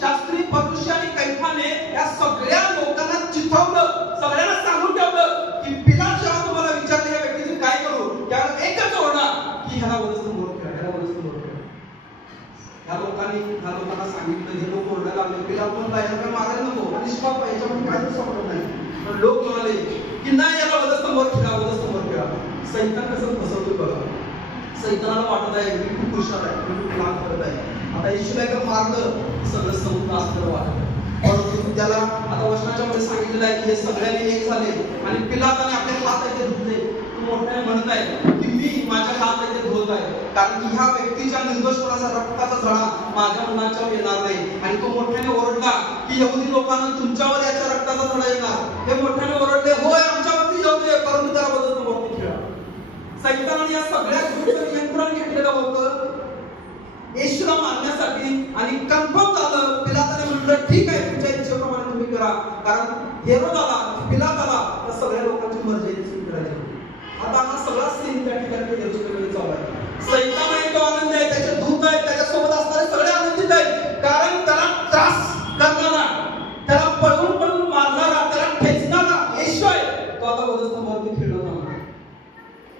शास्त्री फरीसी आणि कैफाने या सगळ्या लोकांना चिथावलं, सगळ्यांना सांगून ठेवलं की पिलात जेव्हा तुम्हाला विचारले या व्यक्तीचे काय करू, त्यावर एकच होणार की ह्याला वधस्तंभावर ठेवा, ह्याला वधस्तंभावर ठेवा. ह्या लोकांना सांगितलं, हे लोक ओरडायला लागले, पिलात म्हणला याला काय मारायला नको, निष्पाप आहे, याच्यामध्ये काहीच समजत नाही. पण लोक म्हणाले की नाही याला वधस्तंभावर ठेवा, वधस्तंभावर ठेवा. सैतान कसं फसवतो बघा. सैतानाला वाटत आहे मी खूप हुशार आहे, मी खूप लाभ करत आहे, आता येशूला एका मारलं सगळं समुद्र असतं वाटत. परंतु त्याला आता वचनाच्या मध्ये सांगितलेलं आहे की हे सगळ्यांनी एक झाले आणि पिलाताने आपले हात इथे धुतले. तो मोठ्याने म्हणत आहे की मी माझ्या हात इथे धुत आहे, कारण की ह्या व्यक्तीच्या निर्दोषपणाचा रक्ताचा झळा माझ्या मुलांच्यावर येणार नाही. आणि तो मोठ्याने ओरडला की यहुदी लोकांना तुमच्यावर याच्या रक्ताचा झळा येणार. हे मोठ्याने ओरडले होय आमच्यावरती येऊ दे, परंतु त्याला वधस्तंभावरती ठेवा. सैतानाने या सगळ्या गोष्टींचं नियंत्रण घेतलेलं होतं येशूला मारण्यासाठी आणि कन्फर्म झालं. पिलाताने म्हटलं ठीक आहे तुमच्या इच्छेप्रमाणे तुम्ही करा, कारण हेरोद आला, पिलात आला, तर सगळ्या लोकांची मर्जी करायची. आता हा सगळा सीन त्या ठिकाणी यरूशलेममध्ये चालू आहे. सैतान आहे तो आनंद आहे, त्याचे दूत आहेत, त्याच्यासोबत असणारे सगळे आनंदित आहेत, कारण त्याला त्रास करणारा, त्याला पळवून मारणारा, त्याला ठेचणारा येशू आहे, तो आता वधस्तंभावरती खेळला जाणार.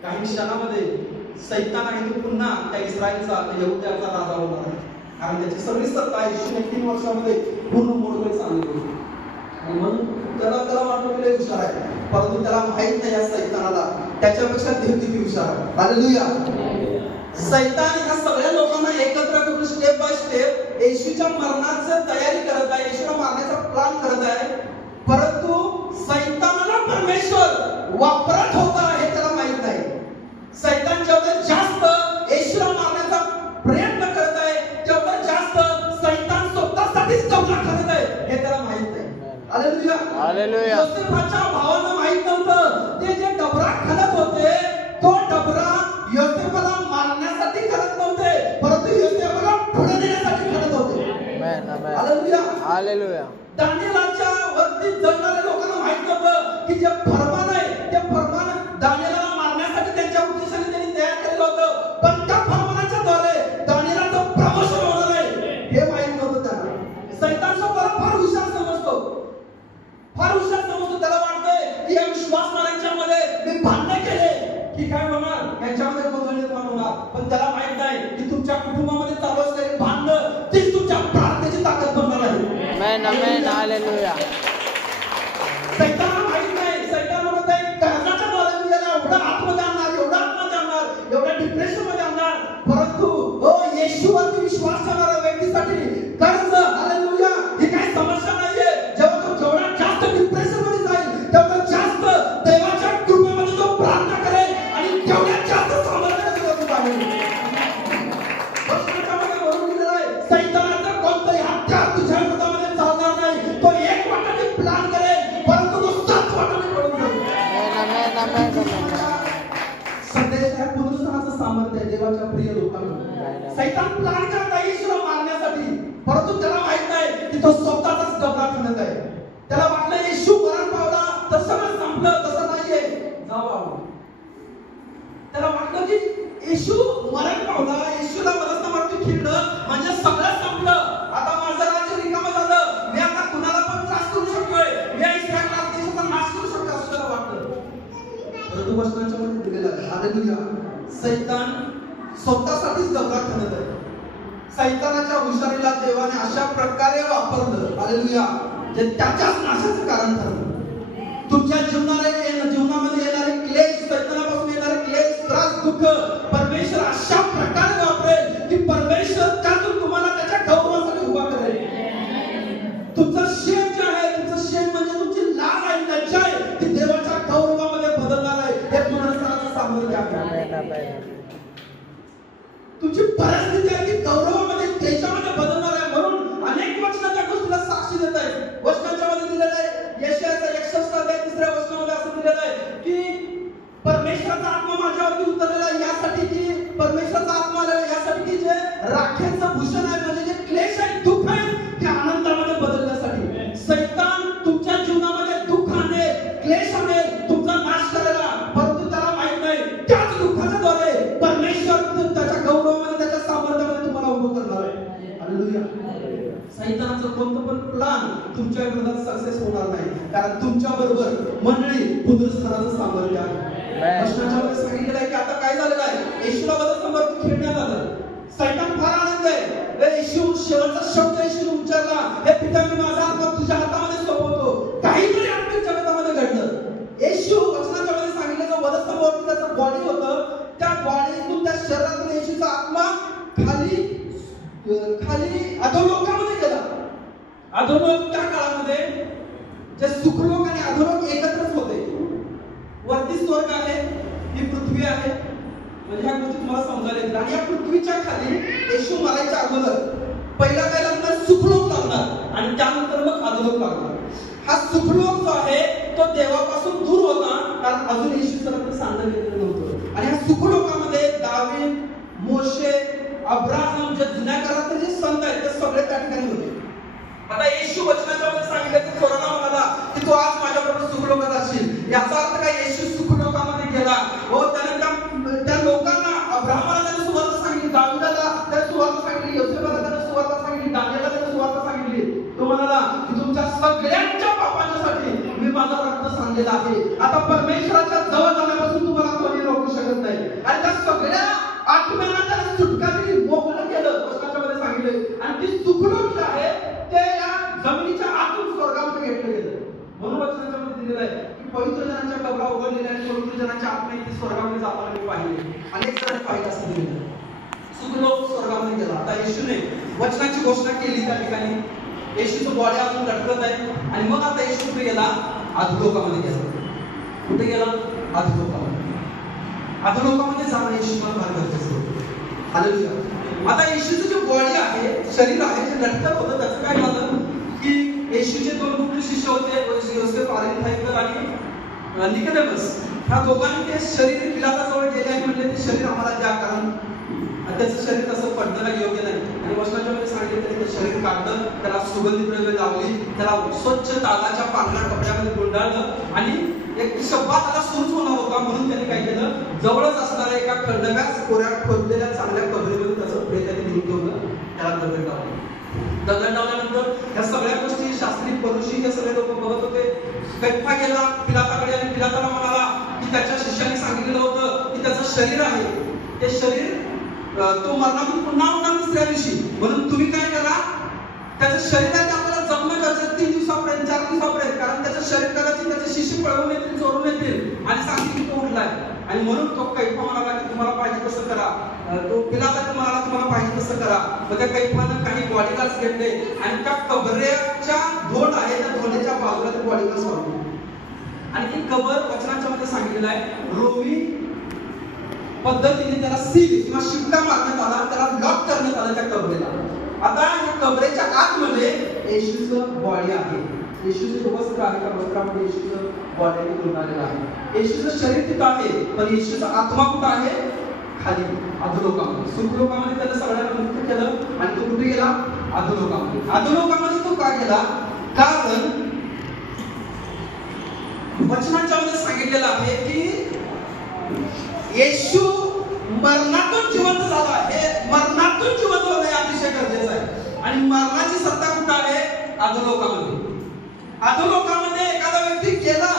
काही क्षणामध्ये सैतान आहे तो पुन्हा त्या इस्रायलचा, यहुद्याचा राजा होणार आहे, कारण त्याची सगळी सत्ता 103 वर्षामध्ये पूर्ण मोडकळीस आणली होती. आणि म्हणून त्याला वाटलं की हुशार आहे, परंतु त्याला माहित नाही या सैतानाला त्याच्यापेक्षा देव किती हुशार आहे. हालेलुया. सैतान ह्या सगळ्या लोकांना एकत्र करून स्टेप बाय स्टेप येशूच्या मरणाची तयारी करत आहे, येशूला मारण्याचा प्लॅन करत आहे. परंतु सैतानाला परमेश्वर वापरत होता हे त्याला माहित नाही. सैतान जेवढं जास्त येशूला मारण्याचा प्रयत्न करत आहे तेवढं जास्त सैतान स्वतःसाठीच डबला खात आहे हे त्याला माहित नाही. हालेलुया. हालेलुया. योसेफाच्या भावांना माहित नव्हतं ते जे डबरा खात होते तो डबरा योसेफाला मारण्यासाठी करत नव्हते, परंतु योसेफाला पुढे नेण्यासाठी करत होते. हालेलुया. हालेलुया. दानिएलाच्या वरती जळणाऱ्या लोकांना माहित नव्हतं की जे फरमान आहे ते फरमान दानिएलाला मारण्यासाठी त्यांच्या उद्देशाने त्यांनी तयार केलेलं होतं, पण त्या फरमानाच्या द्वारे दानिएलाचं प्रमोशन होणार आहे हे माहित नव्हतं त्यांना. सैतान स्वतःला फार हुशार समजतो, फार हुशार समजतो. त्याला वाटतंय की या विश्वासणाऱ्यांच्या मध्ये मी भांडण केले की काय होणार, यांच्यामध्ये गोंधळ निर्माण होणार, पण त्याला माहित नाही की तुमच्या कुटुंबामध्ये चालू असलेली भांडण तीच तुमच्या प्रार्थनेची ताकद बनणार आहे. आमेन. आमेन. हालेलुया. सैतानाला माहित नाही, सैतान म्हणत आहे कर्जाच्या द्वारे मी याला एवढा आतमध्ये आणणार, एवढा आतमध्ये आणणार, एवढ्या डिप्रेशन मध्ये आणणार, परंतु येशूवरती विश्वास करणाऱ्या व्यक्तीसाठी कर्ज, हालेलुया, ही काही समस्या नाहीये. जेव्हा तो जेवढा जास्त डिप्रेशन मध्ये जाईल तेवढा जास्त देवाच्या कृपेमध्ये तो प्रार्थना करेल आणि तेवढ्यात जास्त सामर्थ्याने तो बाहेर येईल. वचनामध्ये वरून लिहिलेलं आहे, सैतानाचं कोणतंही हत्यार तुझ्या विरोधामध्ये चालणार नाही. तो एक वाटाने प्लान करेल परंतु तो 7 वाटाने पडून जाईल. आमेन. आमेन. संदेश आहे पुनरुत्थानाचं सामर्थ्य आहे देवाच्या प्रिय लोकांना. सैतान प्लान करत आहे येशूला मारण्यासाठी, परंतु त्याला माहित नाही की तो स्वतःचाच डबला खात आहे. त्याला वाटलं येशू मरण पावला तर सगळं संपलं, तसं नाहीये. जाऊ त्याला वाटलं की येशू मरण पावला, येशूला मरणावरती खिळलं म्हणजे सगळं संपलं, आता माझं राज्य रिकामं झालं, मी आता कुणाला पण त्रास करू शकतोय, मी इस्रायलला देशाचा नाश करू शकतो असं त्याला वाटलं. परंतु वचनाच्या मध्ये दिलेलं आहे, हालेलुया, सैतान स्वतःसाठीच डबला खात आहे. सैतानाच्या हुशारीला देवाने अशा प्रकारे वापरलं, हालेलुया, जे त्याच्याच नाशाचं कारण ठरलं. तुमच्या जीवनामध्ये येणारे क्लेश, सैतानापासून येणारे क्लेश, त्रास, दुःख परमेश्वर अशा प्रकारे वापरेल की परमेश्वर त्यातून तुम्हाला त्याच्या गौरवासाठी उभा करेल. तुमचं शेण जे आहे, तुमचं शेण म्हणजे तुमची लाज आहे, लज्जा आहे, ती देवाच्या गौरवामध्ये बदलणार आहे. हे पुनरुत्थानाचं सामर्थ्य आहे. तुमची परिस्थिती आहे ती गौरवामध्ये, तेजामध्ये बदलणार आहे. म्हणून अनेक वचनाच्या गोष्टीला साक्षी देत आहे. वचनाच्या मध्ये दिलेलं आहे, यशायाचा 61 अध्याय 3 वचनामध्ये असं दिलेलं आहे की परमेश्वराचा आत्मा माझ्यावरती उतरलेला आहे यासाठी की परमेश्वराचा आत्मा आलेला यासाठी की जे राखेचं भूषण आहे म्हणजे जे क्लेश आहे, दुःख आहे, ते आनंदामध्ये बदलण्यासाठी. सैतान तुमच्या जीवनामध्ये दुःख आणेल, क्लेश आणेल, तुमचा नाश करायला, परंतु त्याला माहित नाही त्याच दुःखाच्या द्वारे परमेश्वर त्याच्या गौरवामध्ये, त्याच्या सामर्थ्यामध्ये तुम्हाला उभं करणार आहे. हालेलुया. सैतानाचं कोणतं पण प्लान तुमच्या विरोधात सक्सेस होणार नाही, कारण तुमच्या बरोबर मंडळी पुनरुत्थानाचं सामर्थ्य आहे. वचनाच्या मध्ये सांगितलेलं आहे की आता काय झालेलं आहे, येशूला वधस्तंभावरती खेळण्यात आलं. सैतान फार आनंद आहे. येशू शेवटचा शब्द येशूने उच्चारला, हे पिता मी माझा आत्मा तुझ्या हातामध्ये सोपवतो. काहीतरी आमच्या जगतामध्ये घडलं. येशू वचनाच्या मध्ये सांगितलं वधस्तंभावरती त्याचं बॉडी होतं, त्या बॉडीतून, त्या शरीरातून येशूचा आत्मा खाली अधोलोकामध्ये गेला. अधोलोक त्या काळामध्ये जे सुखलोक आणि अधोलोक एकत्रच होते. वरती स्वर्ग आहे, ही पृथ्वी आहे, म्हणजे ह्या गोष्टी तुम्हाला समजायला येतील. आणि या पृथ्वीच्या खाली येशू मरायच्या अगोदर पहिला सुखलोक लागणार आणि त्यानंतर मग अधोलोक लागणार. हा सुखलोक जो आहे तो देवापासून दूर होता, कारण अजून येशूचं रक्त सांडलं गेलेलं नव्हतं. आणि ह्या सुखलोकामध्ये दावीद, मोशे, अब्राहम, जे जुन्या काळातले जे संत आहेत ते सगळे त्या ठिकाणी होते. आता येशू वचनाच्या मध्ये सांगितलं की कोरोना म्हणाला की तू आज माझ्याबरोबर सुखलोकात असशील. याचा अर्थ काय, येशू सुखलोकामध्ये गेला. त्याने त्या लोकांना, अब्राहमाला त्याने सुवार्ता सांगितली, दाविदाला त्याने सुवार्ता सांगितली, योसेफाला त्याने सुवार्ता सांगितली, दानिएलला त्याने सुवार्ता सांगितली. तो म्हणाला की तुमच्या सगळ्यांच्या पापांसाठी मी माझा रक्त सांडलेला आहे. आता परमेश्वराच्या जवळ जाण्यापासून तुम्हाला कोणी रोखू शकत नाही. आणि त्या सगळ्या आत्म्यांना त्याने सुटका दिली, मोकळं केलं, वचनाच्या मध्ये सांगितले. आणि ती सुखलोक जे आहे ते या जमिनीच्या आतून स्वर्गामध्ये घेतलं गेलं. म्हणून वचनाच्या मध्ये दिलेलं आहे की पवित्र जनांच्या कबरा उघडलेल्या आणि पवित्र जनांच्या आत्मे ते स्वर्गामध्ये जाताना मी पाहिले. अनेक जण पाहिलं असं दिलेलं. सुखलोक स्वर्गामध्ये गेला. आता येशूने वचनाची घोषणा केली त्या ठिकाणी. येशूचं बॉडी अजून लटकत आहे. आणि मग आता येशू कुठे गेला, अधोलोकामध्ये गेला. कुठे गेला, अधोलोकामध्ये. अधोलोकामध्ये जाणं येशूला फार गरजेचं होतं. हालेलुया. आता येशूचं जे बॉडी आहे, शरीर आहे, जे लटकत होतं, त्याचं काय झालं, निकोदेमस, ह्या दोघांनी ते शरीर पिलाताजवळ गेले आणि म्हणले ते शरीर आम्हाला द्या, कारण त्याचं शरीर तसं पडणं काही योग्य नाही. आणि वचनाच्या मध्ये सांगितलं त्यांनी ते शरीर काढलं, त्याला सुगंधी द्रव्य लावली, त्याला स्वच्छ तागाच्या पांढऱ्या कपड्यामध्ये गुंडाळलं आणि एक शब्दात त्याला सुरूच होणार होता म्हणून त्यांनी काय केलं, जवळच असणाऱ्या एका खंडव्यात कोऱ्या खोदलेल्या चांगल्या कबरीमध्ये त्याचं प्रेताने घेऊन ठेवलं, त्याला दगड लावलं. दगड लावल्यानंतर ह्या सगळ्या गोष्टी शास्त्री परुषी हे सगळे लोक बघत होते. कैफा गेला पिलाताकडे आणि पिलाताला म्हणाला की त्याच्या शिष्याने सांगितलेलं होतं की त्याचं शरीर आहे, ते शरीर तो मरणातून पुन्हा होणार दुसऱ्या दिवशी, म्हणून तुम्ही काय करा, त्याचं शरीर आहे आपल्याला जपणं गरजेचं 3 दिवसापर्यंत 4 दिवसापर्यंत, कारण त्याचं शरीर कदाचित त्याचे शिष्य पळवून येतील, चोरून येतील आणि सांगतील की तो उठलाय. आणि म्हणून तो कैफा म्हणाला की तुम्हाला पाहिजे तसं करा. तो पिलाता म्हणाला तुम्हाला पाहिजे तसं करा. मग त्या कैफानं काही बॉडीगार्ड्स घेतले आणि त्या कबरेच्या धोंड आहे त्या धोंड्याच्या बाजूला ते बॉडीगार्ड्स वाढवले आणि ती कबर वचनाच्या मध्ये सांगितलेलं आहे रोमी पद्धतीने त्याला सील किंवा शिक्का मारण्यात आला, त्याला लॉक करण्यात आलं त्या कबरेला. आता या कबरेच्या आतमध्ये येशूचं बॉडी आहे, येशूचं वस्त्र आहे, त्या वस्त्रामध्ये येशूचं बॉडी गुंडाळलेलं आहे, येशूचं शरीर तिथं आहे, पण येशूचा आत्मा कुठं आहे, खाली अधोलोकामध्ये. सुखलोकामध्ये त्याला सगळ्यांना मुक्त केलं आणि तो कुठे गेला, अधोलोकामध्ये. अधोलोकामध्ये तो का गेला, कारण वचनाच्या मध्ये सांगितलेलं आहे की येशू मरणातून जिवंत झाला आहे. मरणातून जिवंत होणे अतिशय गरजेचं आहे आणि मरणाची सत्ता कुठं आहे, अधोलोकामध्ये. अधोलोकामध्ये एखादा व्यक्ती गेला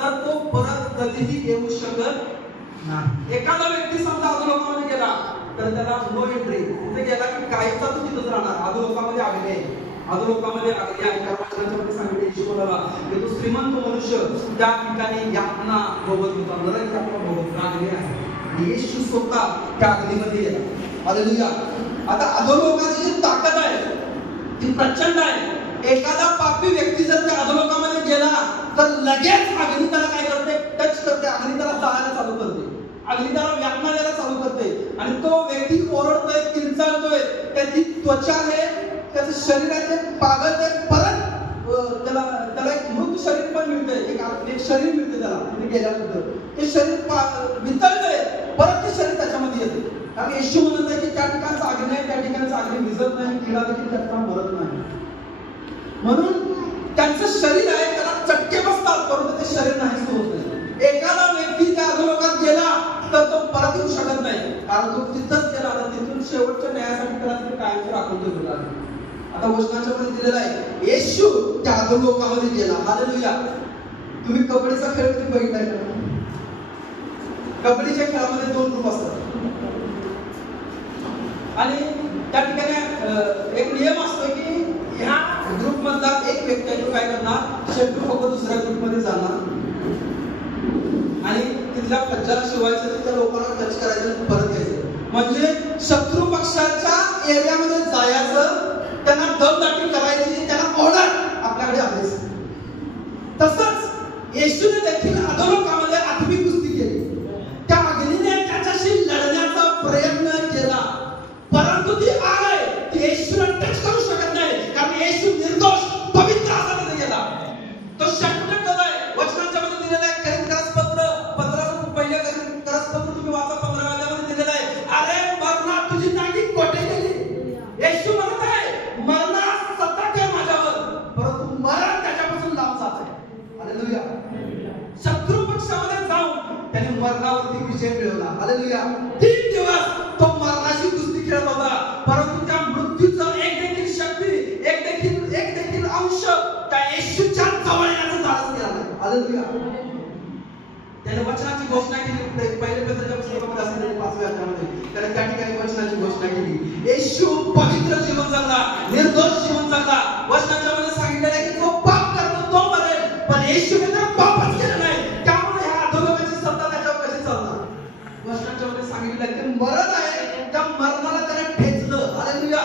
तर तो परत कधीही येऊ शकत नाही. एखादा व्यक्ती समजा अधोलोकामध्ये गेला तर त्याला नो एंट्री, तिथे गेला की कायमचा तो तिथंच राहणार. अधोलोकामध्ये आलेले आहे, अधोलोकामध्ये आलेले आहे. कर्मचाऱ्यांमध्ये सांगितले येशूला की तो श्रीमंत मनुष्य त्या ठिकाणी यातना भोगत होता, नरक यातना भोगत राहिले आहे आणि येशू स्वतः त्या अग्नीमध्ये गेला. हालेलुया. आता अधोलोकाची जी ताकद आहे ती प्रचंड आहे. एखादा पापी व्यक्ती जर त्या अधोलोकामध्ये गेला तर लगेच अग्नी त्याला काय करते, टच करते, अग्नी त्याला जाळायला चालू करते, अग्नी त्याला व्यापना द्यायला चालू करते आणि तो व्यक्ती ओरडतोय, किंचाळतोय, त्याची त्वचा आहे, त्याचं शरीर आहे ते पागलते, परत त्याला एक मृत शरीर पण मिळते, एक शरीर मिळते त्याला गेल्यानंतर. ते शरीर वितळतंय, परत ते शरीर त्याच्यामध्ये येते. कारण येशू म्हणत आहे की त्या ठिकाणचं अग्नी आहे, त्या ठिकाणचं अग्नी विझत नाही, किडा देखील त्याचा मरत नाही. म्हणून त्यांचं शरीर आहे त्याला चटके बसतात, परंतु ते शरीर नाही होत नाही. एखादा व्यक्ती त्या अधोलोकात गेला तर तो परत येऊ शकत नाही, कारण तो तिथंच गेला तर तिथून शेवटच्या न्यायासाठी त्याला तिथे कायमचं राखून ठेवलेलं आहे. आता वचनाच्या मध्ये दिलेलं आहे येशू त्या अधोलोकामध्ये गेला. हालेलुया. तुम्ही कबड्डीचा खेळ कधी बघितलाय का? कबड्डीच्या खेळामध्ये 2 ग्रुप असतात आणि त्या ठिकाणी एक नियम असतो की ह्या ग्रुप मधला एक व्यक्ती तो काय करणार, शेट्टू फक्त दुसऱ्या ग्रुप मध्ये जाणार आणि तिथल्या फज्जाला शिवायचं, तिथल्या लोकांना टच करायचं, परत यायचं. म्हणजे शत्रू पक्षाच्या एरियामध्ये जायचं, त्यांना दमदाटी करायची, त्यांना ऑर्डर आपल्याकडे आलीच. तसंच येशूने देखील अधोलोकामध्ये आत्मिक कुस्ती केली. त्या अग्नीने त्याच्याशी लढण्याचा प्रयत्न केला, परंतु ती आग आहे ती येशूला टच करू शकत नाही, कारण येशू निर्दोष पवित्र असा तिथे गेला. तो शब्द आहे वचनाच्या मध्ये दिलेला आहे. करिंथपत्र 15 पहिल्या करिंथपत्र तुम्ही वाचा 15 अध्यायामध्ये दिलेला आहे. अरे मरणा तुझी नाकी कोठे गेली. येशू म्हणत आहे मरणास सत्ता आहे माझ्यावर, परंतु मरण त्याच्यापासून लांब जात आहे. हालेलुया. शत्रू पक्षामध्ये जाऊन त्याने मरणावरती विजय मिळवला. हालेलुया. 3 दिवस तो मरणाशी कुस्ती खेळत होता, परंतु त्या मृत्यूचं एक देखील शक्ती, एक देखील अंश त्या येशूच्या जवळ येण्याचं धाडस केला नाही. हालेलुया. त्याने वचनाची घोषणा केली. पहिल्या पेत्राच्या पुस्तकामध्ये असलेल्या 5व्या अध्यायामध्ये त्याने त्या ठिकाणी वचनाची घोषणा केली. येशू पवित्र जीवन जगला, निर्दोष जीवन जगला. वचनाच्या मध्ये सांगितलेलं आहे की जो पाप करतो तो मरेल, पण येशूने तर पापच केलं नाही, त्यामुळे ह्या अधोलोकाची सत्ता त्याच्यावर कशी चालणार. वचनाच्या मध्ये सांगितलेलं आहे की मरण आहे, त्या मरणाला त्याने ठेचलं. हालेलुया.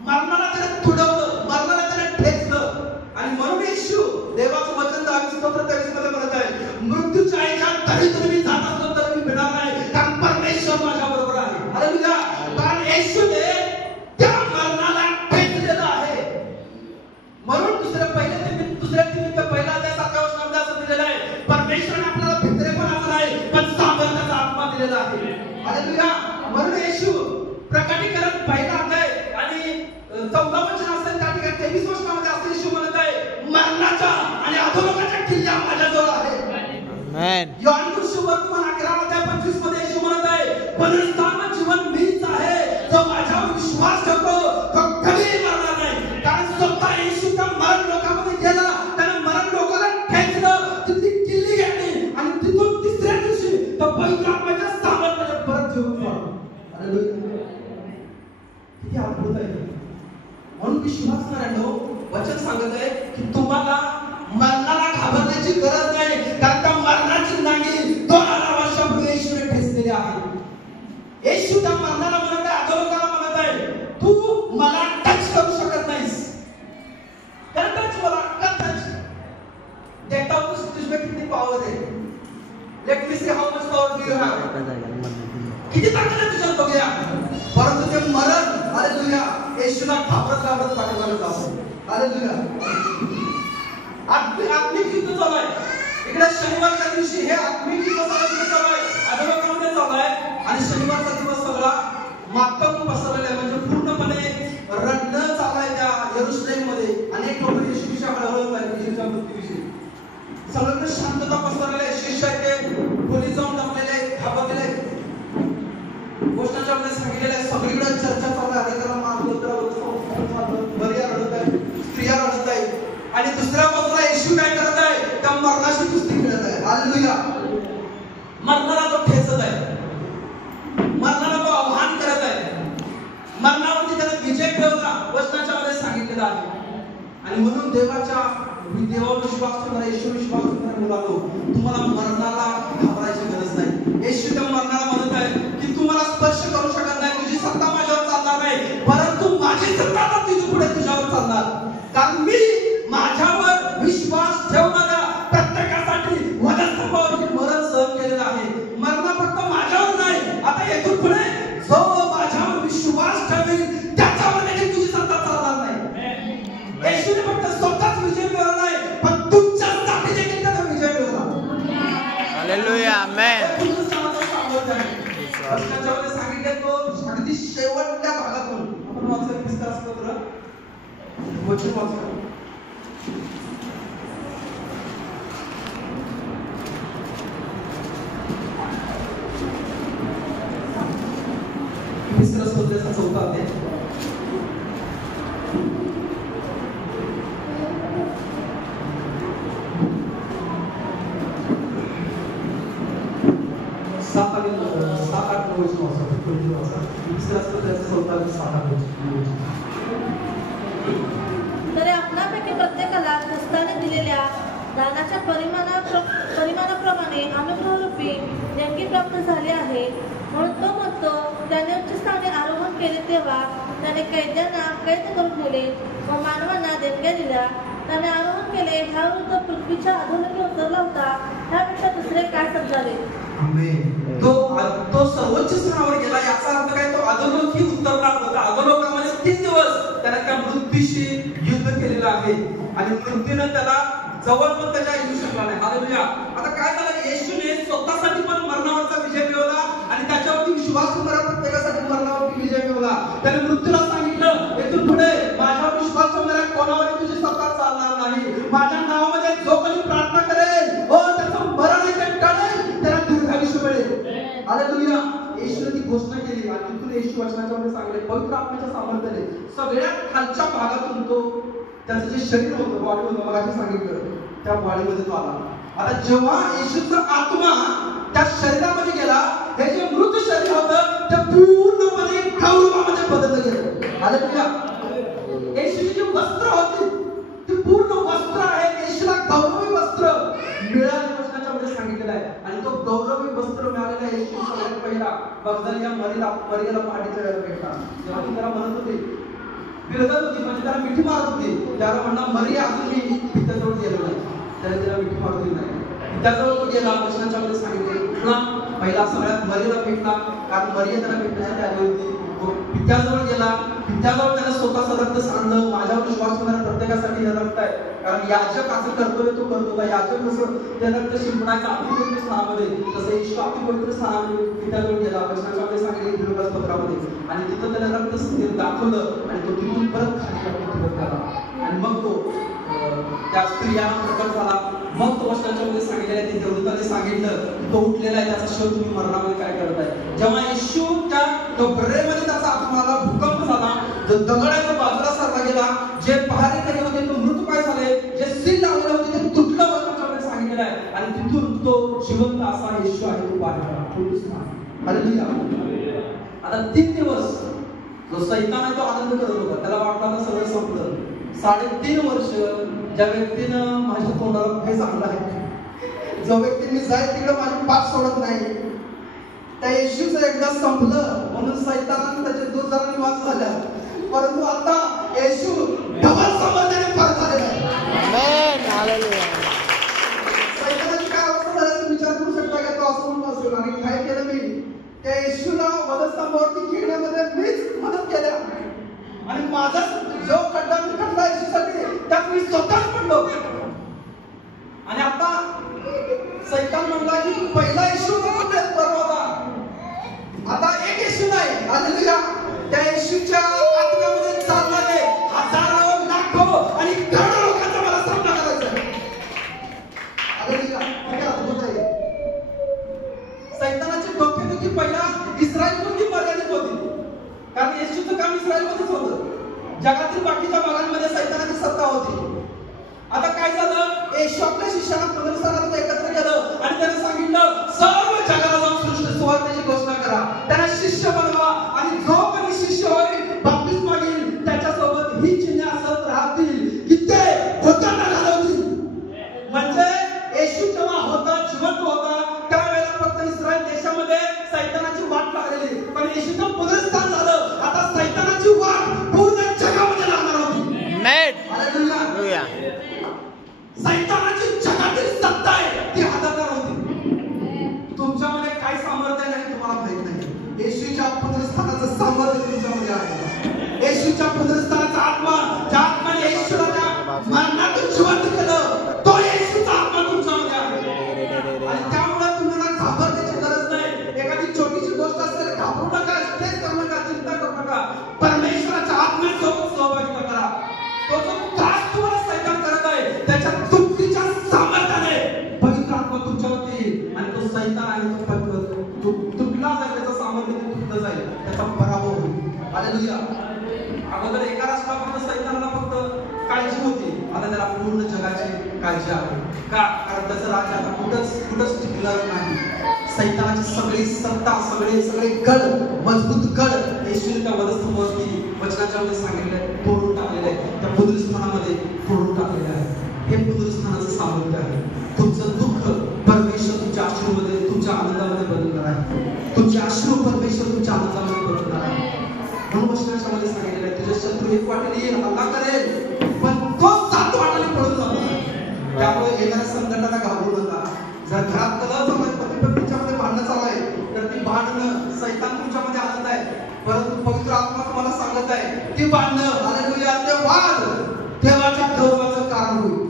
मरणाला त्याने तुडवलं, मरणाला त्याने ठेचलं आणि म्हणून येशू देवाचं वचन 23 मध्ये म्हणत आहे मृत्यूच्या आईच्या तरी तुम्ही जात असलो तर मी भिणार नाही, कारण परमेश्वर माझ्या बरोबर आहे. हालेलुया. कारण येशूने त्या मरणाला ठेचलेलं आहे. 21 वचनामध्ये असं येशू म्हणत आहे, मरणाच्या आणि अधोलोकाच्या किल्ल्या माझ्याजवळ आहे. Amen. योहान सुवर्तमान 11:25 मध्ये येशू म्हणत आहे, पुनरुत्थान व जीवन मीच आहे. जो माझ्यावर विश्वास ठेवतो तो कधीही मरणार नाही. कारण स्वतः येशू त्या मरण लोकामध्ये गेला, त्याने मरण लोकाला खेचलं, तिथली किल्ली घेतली आणि तिथून तिसऱ्या दिवशी तो पवित्र आत्म्याच्या सामर्थ्याने परत जीवन पावला. हालेलुया. किती अद्भुत आहे. म्हणून विश्वास करायला वचन सांगत आहे की तुम्हाला मरणाला घाबरण्याची गरज नाही, कारण त्या मरणाची नांगी 2000 वर्षापूर्वी येशूने ठेचलेली आहे. येशू त्या मरणाला म्हणत आहे, अधोलोकाला म्हणत आहे, तू मला टच करू शकत नाहीस. कारण टच मला टच देखता हूं तुझमें कितनी पावर है. Let me see how much power do you have. किती ताकद आहे तुझ्यात बघूया. परंतु ते मरण, हालेलुया, येशूला घाबरत पाठीमागे जावं. हालेलुया. आत्मिक युद्ध चालू आहे. इकडे शनिवारच्या दिवशी हे आत्मिक युद्ध चालू आहे, अधोलोकामध्ये चालू आहे. आणि शनिवारचा दिवस सगळा मातम पसरलेला आहे. म्हणजे पूर्णपणे रडणं चालू आहे त्या यरूशलेममध्ये. अनेक लोक येशूच्या हळहळत आहेत, येशूच्या मृत्यूविषयी. सगळीकडे शांतता पसरलेली आहे. शिष्य ते पोलीस जाऊन जमलेले आहेत, घाबरलेले आहेत. घोषणाच्या मध्ये सांगितलेलं आहे, सगळीकडे चर्चा चालू आहे. त्याला मारलं, बरिया रडत आहे, स्त्रिया रडत आहेत. आणि दुसऱ्या बाजूला येशू काय करत आहे, त्या मरणाशी कुस्ती खेळत आहे. हालेलुया. मरणाला तो ठेचत आहे, मरणाला तो आव्हान करत आहे. मरणावरती त्याने विजय मिळवला, वचनाच्या मध्ये सांगितलेलं आहे. आणि म्हणून देवावर विश्वास ठेवणारा, येशू विश्वास ठेवणारा मुलांनो, तुम्हाला मरणाला घाबरायची गरज नाही. येशू त्या मरणाला म्हणत आहे की तू मला स्पर्श करू शकत नाही, तुझी सत्ता माझ्यावर चालणार नाही, परंतु माझी सत्ता तुझी पुढे तुझ्यावर चालणार. कारण मी माझ्यावर विश्वास ठेवणाऱ्या प्रत्येकासाठी वधस्तंभावरती मरण सहन केलेलं आहे. मरण फक्त माझ्यावर नाही, आता येथून पुढे जो माझ्यावर विश्वास ठेवेल त्याच्यावर देखील तुझी सत्ता चालणार नाही. येशूने फक्त स्वतःच विजय मिळवला नाही, पण तुमच्यासाठी देखील त्याने विजय मिळवला. हालेलुया. आमेन. वचनाच्यामध्ये सांगितले तो अगदी शेवटच्या भागातून आपण वाचलं विस्तार स्तोत्र वचन वाचलं. विस्तार स्तोत्राचा 4था अध्याय. तरी आपणापैकी प्रत्येकाला ख्रिस्ताने दिलेल्या दानाच्या परिमाणाप्रमाणे अनुग्रहरूपी देणगी प्राप्त झाली आहे. म्हणून तो म्हणतो, त्याने उच्च स्थानी आरोहण केले तेव्हा त्याने कैद्यांना कैद करून दिले व मानवांना देणग्या दिल्या. त्याने आरोहण केले, ह्याविरुद्ध पृथ्वीच्या अधोलोकी उतरला होता, ह्यापेक्षा दुसरे काय समजावे. तो सर्वोच्च स्थानावर गेला, याचा अर्थ काय, तो अधोलोकी उतरणार होता. अधोलोकामध्ये 3 दिवस त्याने त्या मृत्यूशी युद्ध केलेलं आहे आणि मृत्यूने त्याला जवळ पण त्याच्या येऊ शकला नाही. हालेलुया. आता काय झालं, येशूने स्वतःसाठी पण मरणावरचा विजय मिळवला आणि त्याच्यावरती विश्वास ठेवणाऱ्या प्रत्येकासाठी मरणावरती विजय मिळवला. त्याने मृत्यूला सांगितलं, येथून पुढे माझ्यावर विश्वास ठेवणाऱ्या कोणावर तुझी सत्ता चालणार नाही. माझ्या नावामध्ये जो कोणी प्रार्थना करेल, त्याचं मरण टळेल, त्याला दीर्घायुष्य मिळेल. हालेलुया. येशूने ती घोषणा केली आणि तिथून येशू वचनाच्या मध्ये सांगितले, पवित्र आत्म्याच्या सामर्थ्याने सगळ्यात खालच्या भागातून तो त्याचं जे शरीर होतं, बॉडी होतं, मला सांगितलं, त्या बॉडीमध्ये तो आला. आता जेव्हा येशूचा आत्मा त्या शरीरामध्ये गेला, हे जे मृत शरीर होतं ते पूर्णपणे गौरवामध्ये बदललं गेलं. हालेलुया. येशूची जी वस्त्र होती ती पूर्ण वस्त्र आहे. येशूला गौरवी वस्त्र मिळाले वचनाच्या मध्ये सांगितलेलं आहे. आणि तो गौरवी वस्त्र मिळालेला येशू सगळ्यात पहिला बगदानिया मरियाला पहाटेच्या वेळेला भेटला. जेव्हा ती त्याला म्हणत होती, विरोधात होती, म्हणजे त्याला मिठी मारत होती, त्याला म्हणणार मरिया अजून मी पित्याजवळ गेलो नाही, त्याला तिला मिठी मारत नाही. पित्याजवळ तो गेला, वचनाच्या मध्ये सांगितले, पहिला सगळ्यात मरियाला भेटला, कारण मरिया त्याला भेटण्यासाठी आली होती. पित्याजवळ गेला, पित्याजवळ त्याला स्वतःचं रक्त सांडलं. माझ्यावर विश्वास ठेवणाऱ्या प्रत्येकासाठी हे रक्त आहे, कारण याजक असं कर्तव्य तो करत होता. याजक कसं ते रक्त शिंपणायचं आपली पवित्र स्थानामध्ये, तसं येशू आपली पवित्र स्थानामध्ये पित्याजवळ गेला, वचनाच्या मध्ये सांगितले पत्रामध्ये, आणि तिथं त्याला रक्त दाखवलं आणि तो तिथून परत खाली गेला. यानं प्रकट झाला. मग तो वचनाच्या मध्ये सांगितलेलं आहे, ते देवदूताने सांगितलं तो उठलेला आहे, त्याचा शोध तुम्ही मरणामध्ये काय करताय. जेव्हा येशूच्या तो बरेमध्ये त्याचा आत्माला भूकंप झाला, जो दगड आहे तो बाजूला सरला गेला, जे पहारे केले होते तो मृतपाय झाले, जे सील लावले होते ते तुटलं वचनाच्या मध्ये सांगितलेलं आहे. आणि तिथून तो जिवंत असा येशू आहे तो बाहेर आला. हालेलुया. आता 3 दिवस जो सैतान तो आनंद करत होता, त्याला वाटलं सगळं संपलं. 3.5 वर्ष ज्या व्यक्तीनं माझ्या तोंडाला हे चांगलं आहे, जो व्यक्ती मी जाईल तिकडे माझी पाठ सोडत नाही, त्या येशूचं एकदा संपलं म्हणून सैतानाने त्याचे दूर जरा निवास झाल्या. परंतु आता येशू डबल समर्थाने परत आलेला आहे. आमेन. हालेलुया. सैतानाची काय अवस्था झाली तुम्ही विचार करू शकता का? तो असं म्हणून असेल आणि काय केलं मी त्या येशूला वधस्तंभावरती खेळण्यामध्ये मीच मदत केल्या आणि माझा जो खड्डा मी खड्डा येशूसाठी त्यात मी स्वतःच पडलो. आणि आता सैतान म्हणला की पहिला येशू बरोबर होता, आता एक येशू नाही. हालेलुया. त्या येशूच्या आत्म्यामध्ये चालणारे हजारो लाखो आणि करोडो लोकांचा मला सामना करायचा आहे. हालेलुया. काय अद्भुत आहे. सैतानाची डोकेदुखी पहिला इस्रायलमध्ये मर्यादित होती, कारण येशूचं काम इस्रायलमध्येच होतं. जगातील बाकीच्या भागांमध्ये सैतानाची सत्ता होती. आता काय झालं, येशू आपल्या शिष्यांना पुनरुत्थानात एकत्र केलं आणि त्याने सांगितलं सर्व जगाला जाऊन सृष्टी सुवार्तेची घोषणा करा, त्यांना शिष्य बनवा आणि जो कोणी शिष्य होईल बाप्तिस्मा घेईल त्याच्यासोबत ही चिन्हे असत राहतील की ते होताना घालवतील. म्हणजे येशू जेव्हा होता, जिवंत होता, त्यावेळेला फक्त इस्रायल देशामध्ये सैतानाची वाट लागलेली, पण येशूचं पुनरुत्थान झालं. आता सैतानाची वाट पूर्ण जगामध्ये लागणार होती. आमेन. हालेलुया. सैतानाची जगातील सत्ता आहे ती हाताळणार होती. तुमच्यामध्ये काय सामर्थ्य नाही तुम्हाला माहित नाही. येशूच्या पुनरुत्थानाचं सामर्थ्य तुमच्यामध्ये आहे. येशूच्या पुनरुत्थानाचा आत्मा, ज्या आत्म्याने येशूला त्या मरणातून जिवंत केलं, तो येशूचा आत्मा तुमच्यामध्ये आहे. आणि त्यामुळे तुम्हाला घाबरण्याची गरज नाही. एखादी छोटीशी गोष्ट असेल घाबरू नका, स्ट्रेस करू नका, चिंता करू नका. परमेश्वराच्या आत्म्यासोबत सहभागी करा. तो जो त्रास तुम्हाला सैतान करत आहे त्याच्या तुमच्या सामर्थ्याने पवित्र आत्मा तुमच्यावरती येईल आणि तो सैतान आहे तो तुटला जाईल, त्याचं सामर्थ्य तुटलं जाईल, त्याचा पराभव होईल. हालेलुया. अगोदर एका राष्ट्रापर्यंत सैतानाला फक्त काळजी होती, आता त्याला पूर्ण जगाची काळजी आहे. का? कारण त्याचं राज्य आता कुठंच टिकलं नाही. सैतानाची सगळी सत्ता, सगळे गड, मजबूत गड येशूच्या वधस्तंभावरती वचनाच्या मध्ये सांगितलंय तोडून टाकलेलं आहे. त्या पुनरुत्थानामध्ये तोडून टाकलेलं आहे. हे पुनरुत्थानाचं सामर्थ्य आहे. तुमचं दुःख परमेश्वर तुमच्या अश्रूमध्ये, तुमच्या आनंदामध्ये बदलणार आहे. तुमचे अश्रू परमेश्वर तुमच्या आनंदामध्ये बदलणार आहे. म्हणून वचनाच्या मध्ये सांगितलेलं आहे तुझे शत्रू एक वाटेने येईल, हल्ला करेल, पण तो 7 वाटेने पळून जाणार. त्यामुळे येणाऱ्या संकटाला घाबरू नका. जर घरात कलह चालू आहे, पती पत्नीच्यामध्ये भांडणं चालू आहे, तर ती भांडणं सैतान तुमच्यामध्ये आणत आहे, परंतु पवित्र आत्मा तुम्हाला सांगत आहे ती भांडणं, हालेलुया, ते वाद देवाच्या गौरवाचं कारण होईल.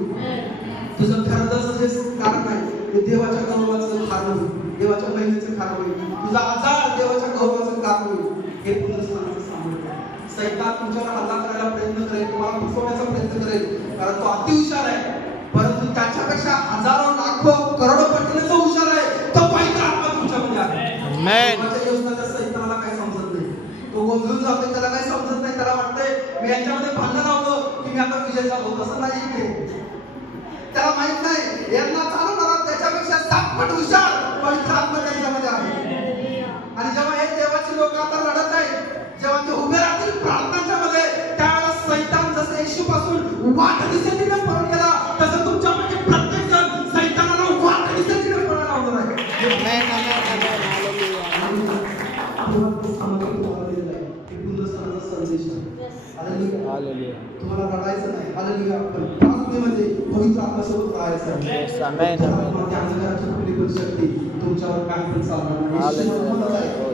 तुझं खरंच जे कारण आहे ते देवाच्या गौरवाचं कारण होईल, देवाच्या महिमेचं कारण होईल. तुझा आजार देवाच्या गौरवाचं कारण होईल. हे पुनरुत्थानाचं सामर्थ्य आहे. सैतान तुमच्यावर हल्ला करायला प्रयत्न करेल, तुम्हाला फसवण्याचा प्रयत्न करेल, कारण तो अतिहुशार आहे, परंतु त्याच्यापेक्षा हजारो लाखो करोडो पटीने जो हुशार आहे तो पवित्र आत्मा तुमच्यामध्ये आहे. आमेन. माझ्या योजनाच्या सैतानाला काय समजत नाही, तो गोंधळून जातो, त्याला काय समजत नाही, त्याला वाटतंय मी यांच्यामध्ये भांडण लावलं की मी आता विजय झालो. असं नाही ते, त्याला माहित नाही यांना चालवणारा त्याच्यापेक्षा 7 पट हुशार पवित्र आत्मा त्यांच्यामध्ये आहे. आणि जेव्हा हे देवाची लोक आता लढत आहेत, जेव्हा ते उभे राहतील प्रार्थनाच्या मध्ये, त्यावेळेला सैतान जसं येशूपासून वाट दिशेने पळून गेला, तसं तुमच्यामध्ये प्रत्येक जण सैतानाला वाट दिशेने पळायला लावणार आहे. आमेन. आमेन. हालेलुया. हालेलुया. तुम्हाला रडायचं नाही. हालेलुया. पण प्रार्थनेमध्ये पवित्र आत्म्यासोबत राहायचं आहे. आमेन. त्याच्या घराची खुली शक्ती तुमच्यावर काय पण चालणार नाही.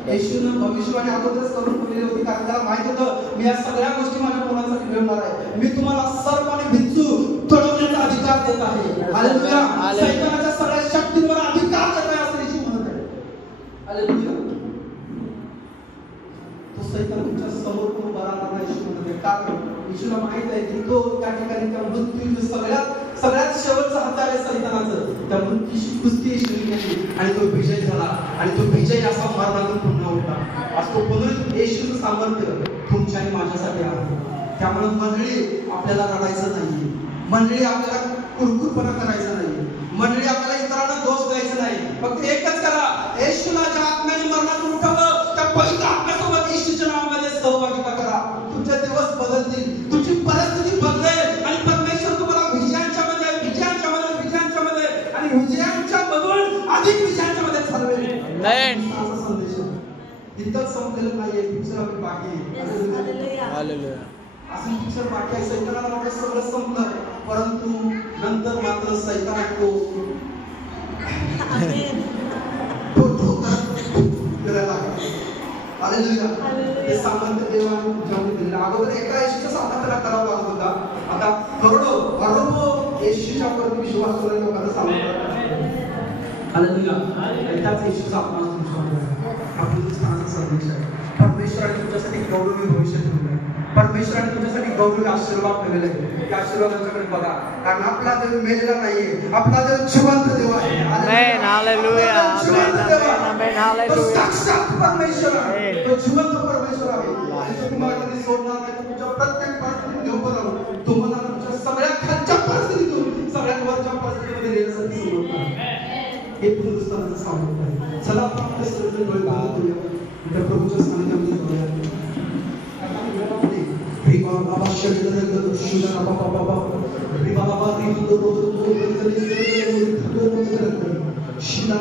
येशूनं भविष्यवाणी अगोदरच करून ठेवलेली होती, कारण त्याला माहित होतं मी या सगळ्या गोष्टी माझ्या मुलांसाठी मिळवणार आहे. मी तुम्हाला सर्प आणि भिंचू तोडवण्याचा अधिकार देत आहे. हालेलुया. सैतानाच्या सगळ्या शक्तींवर अधिकार देत आहे असं येशू म्हणत आहे. हालेलुया. तो सैतान तुमच्या समोर पण उभा राहणार नाही येशू म्हणत आहे, कारण येशूला माहित आहे की तो त्या ठिकाणी त्या मृत्यूच्या सगळ्यात सगळ्यात शेवटचा हत्यार आहे सैतानाचं. त्यामुळे ती कुस्ती येशूने केली आणि तो विजय झाला आणि तो विजय असा मरणातून पुन्हा उठला. आज तो पुनरुत्थान येशूचं सामर्थ्य तुमच्या आणि माझ्यासाठी आहे. त्यामुळे मंडळी आपल्याला रडायचं नाहीये, मंडळी आपल्याला कुरकुरपणा करायचा नाही, मंडळी आपल्याला इतरांना दोष द्यायचा नाही. फक्त एकच करा, येशूला ज्या आत्म्याने मरणातून उठवलं त्या पवित्र आत्म्यासोबत येशूच्या नावामध्ये सहभागिता करा. तुमचे दिवस बदलतील, तुमची परिस्थिती बदलेल आणि परमेश्वर तुम्हाला विजयांच्या मध्ये आणि विजयांच्या मधून अधिक विजयांच्या मध्ये चालवेल. संदेश इतकंच संपलेलं नाहीये, पिक्चर आपली बाकी आहे. असं पिक्चर बाकी आहे. सैतानाला वाटलं सगळं संपलं, परंतु नंतर मात्र सैतान हे सामर्थ्य देवाने दिलेलं. अगोदर एका येशूच्या सामर्थ्याला करावं लागत होता, आता करोडो अरबो येशूच्या वरती विश्वास करणाऱ्या लोकांना सामर्थ्य. हालेलुया. त्याच येशूचा आपण स्थानाचा संदेश आहे. परमेश्वराने तुमच्यासाठी गौरवी भविष्य ठेवलं आहे, परमेश्वराने तुमच्यासाठी गौरवी आशीर्वाद ठेवलेले आहे. त्या आशीर्वादांच्याकडे बघा, कारण आपला देव मेलेला नाहीये, आपला देव जिवंत देव आहे. आमेन, हालेलुया, आमेन, हालेलुया. साक्षात परमेश्वर आहे, तो जिवंत परमेश्वर आहे. आणि तो तुम्हाला कधी सोडणार नाही. तुमच्या प्रत्येक परिस्थितीत उभं राहून तुम्हाला तुमच्या सगळ्यात खालच्या परिस्थितीतून सगळ्यात वरच्या परिस्थितीमध्ये नेण्यासाठी समर्थ आहे. हे हिंदुस्थानाचं सामर्थ्य आहे. चला आपण आपल्या सर्व डोळे बंद करूया, त्या प्रभूच्या सानिध्यामध्ये जाऊया. शिला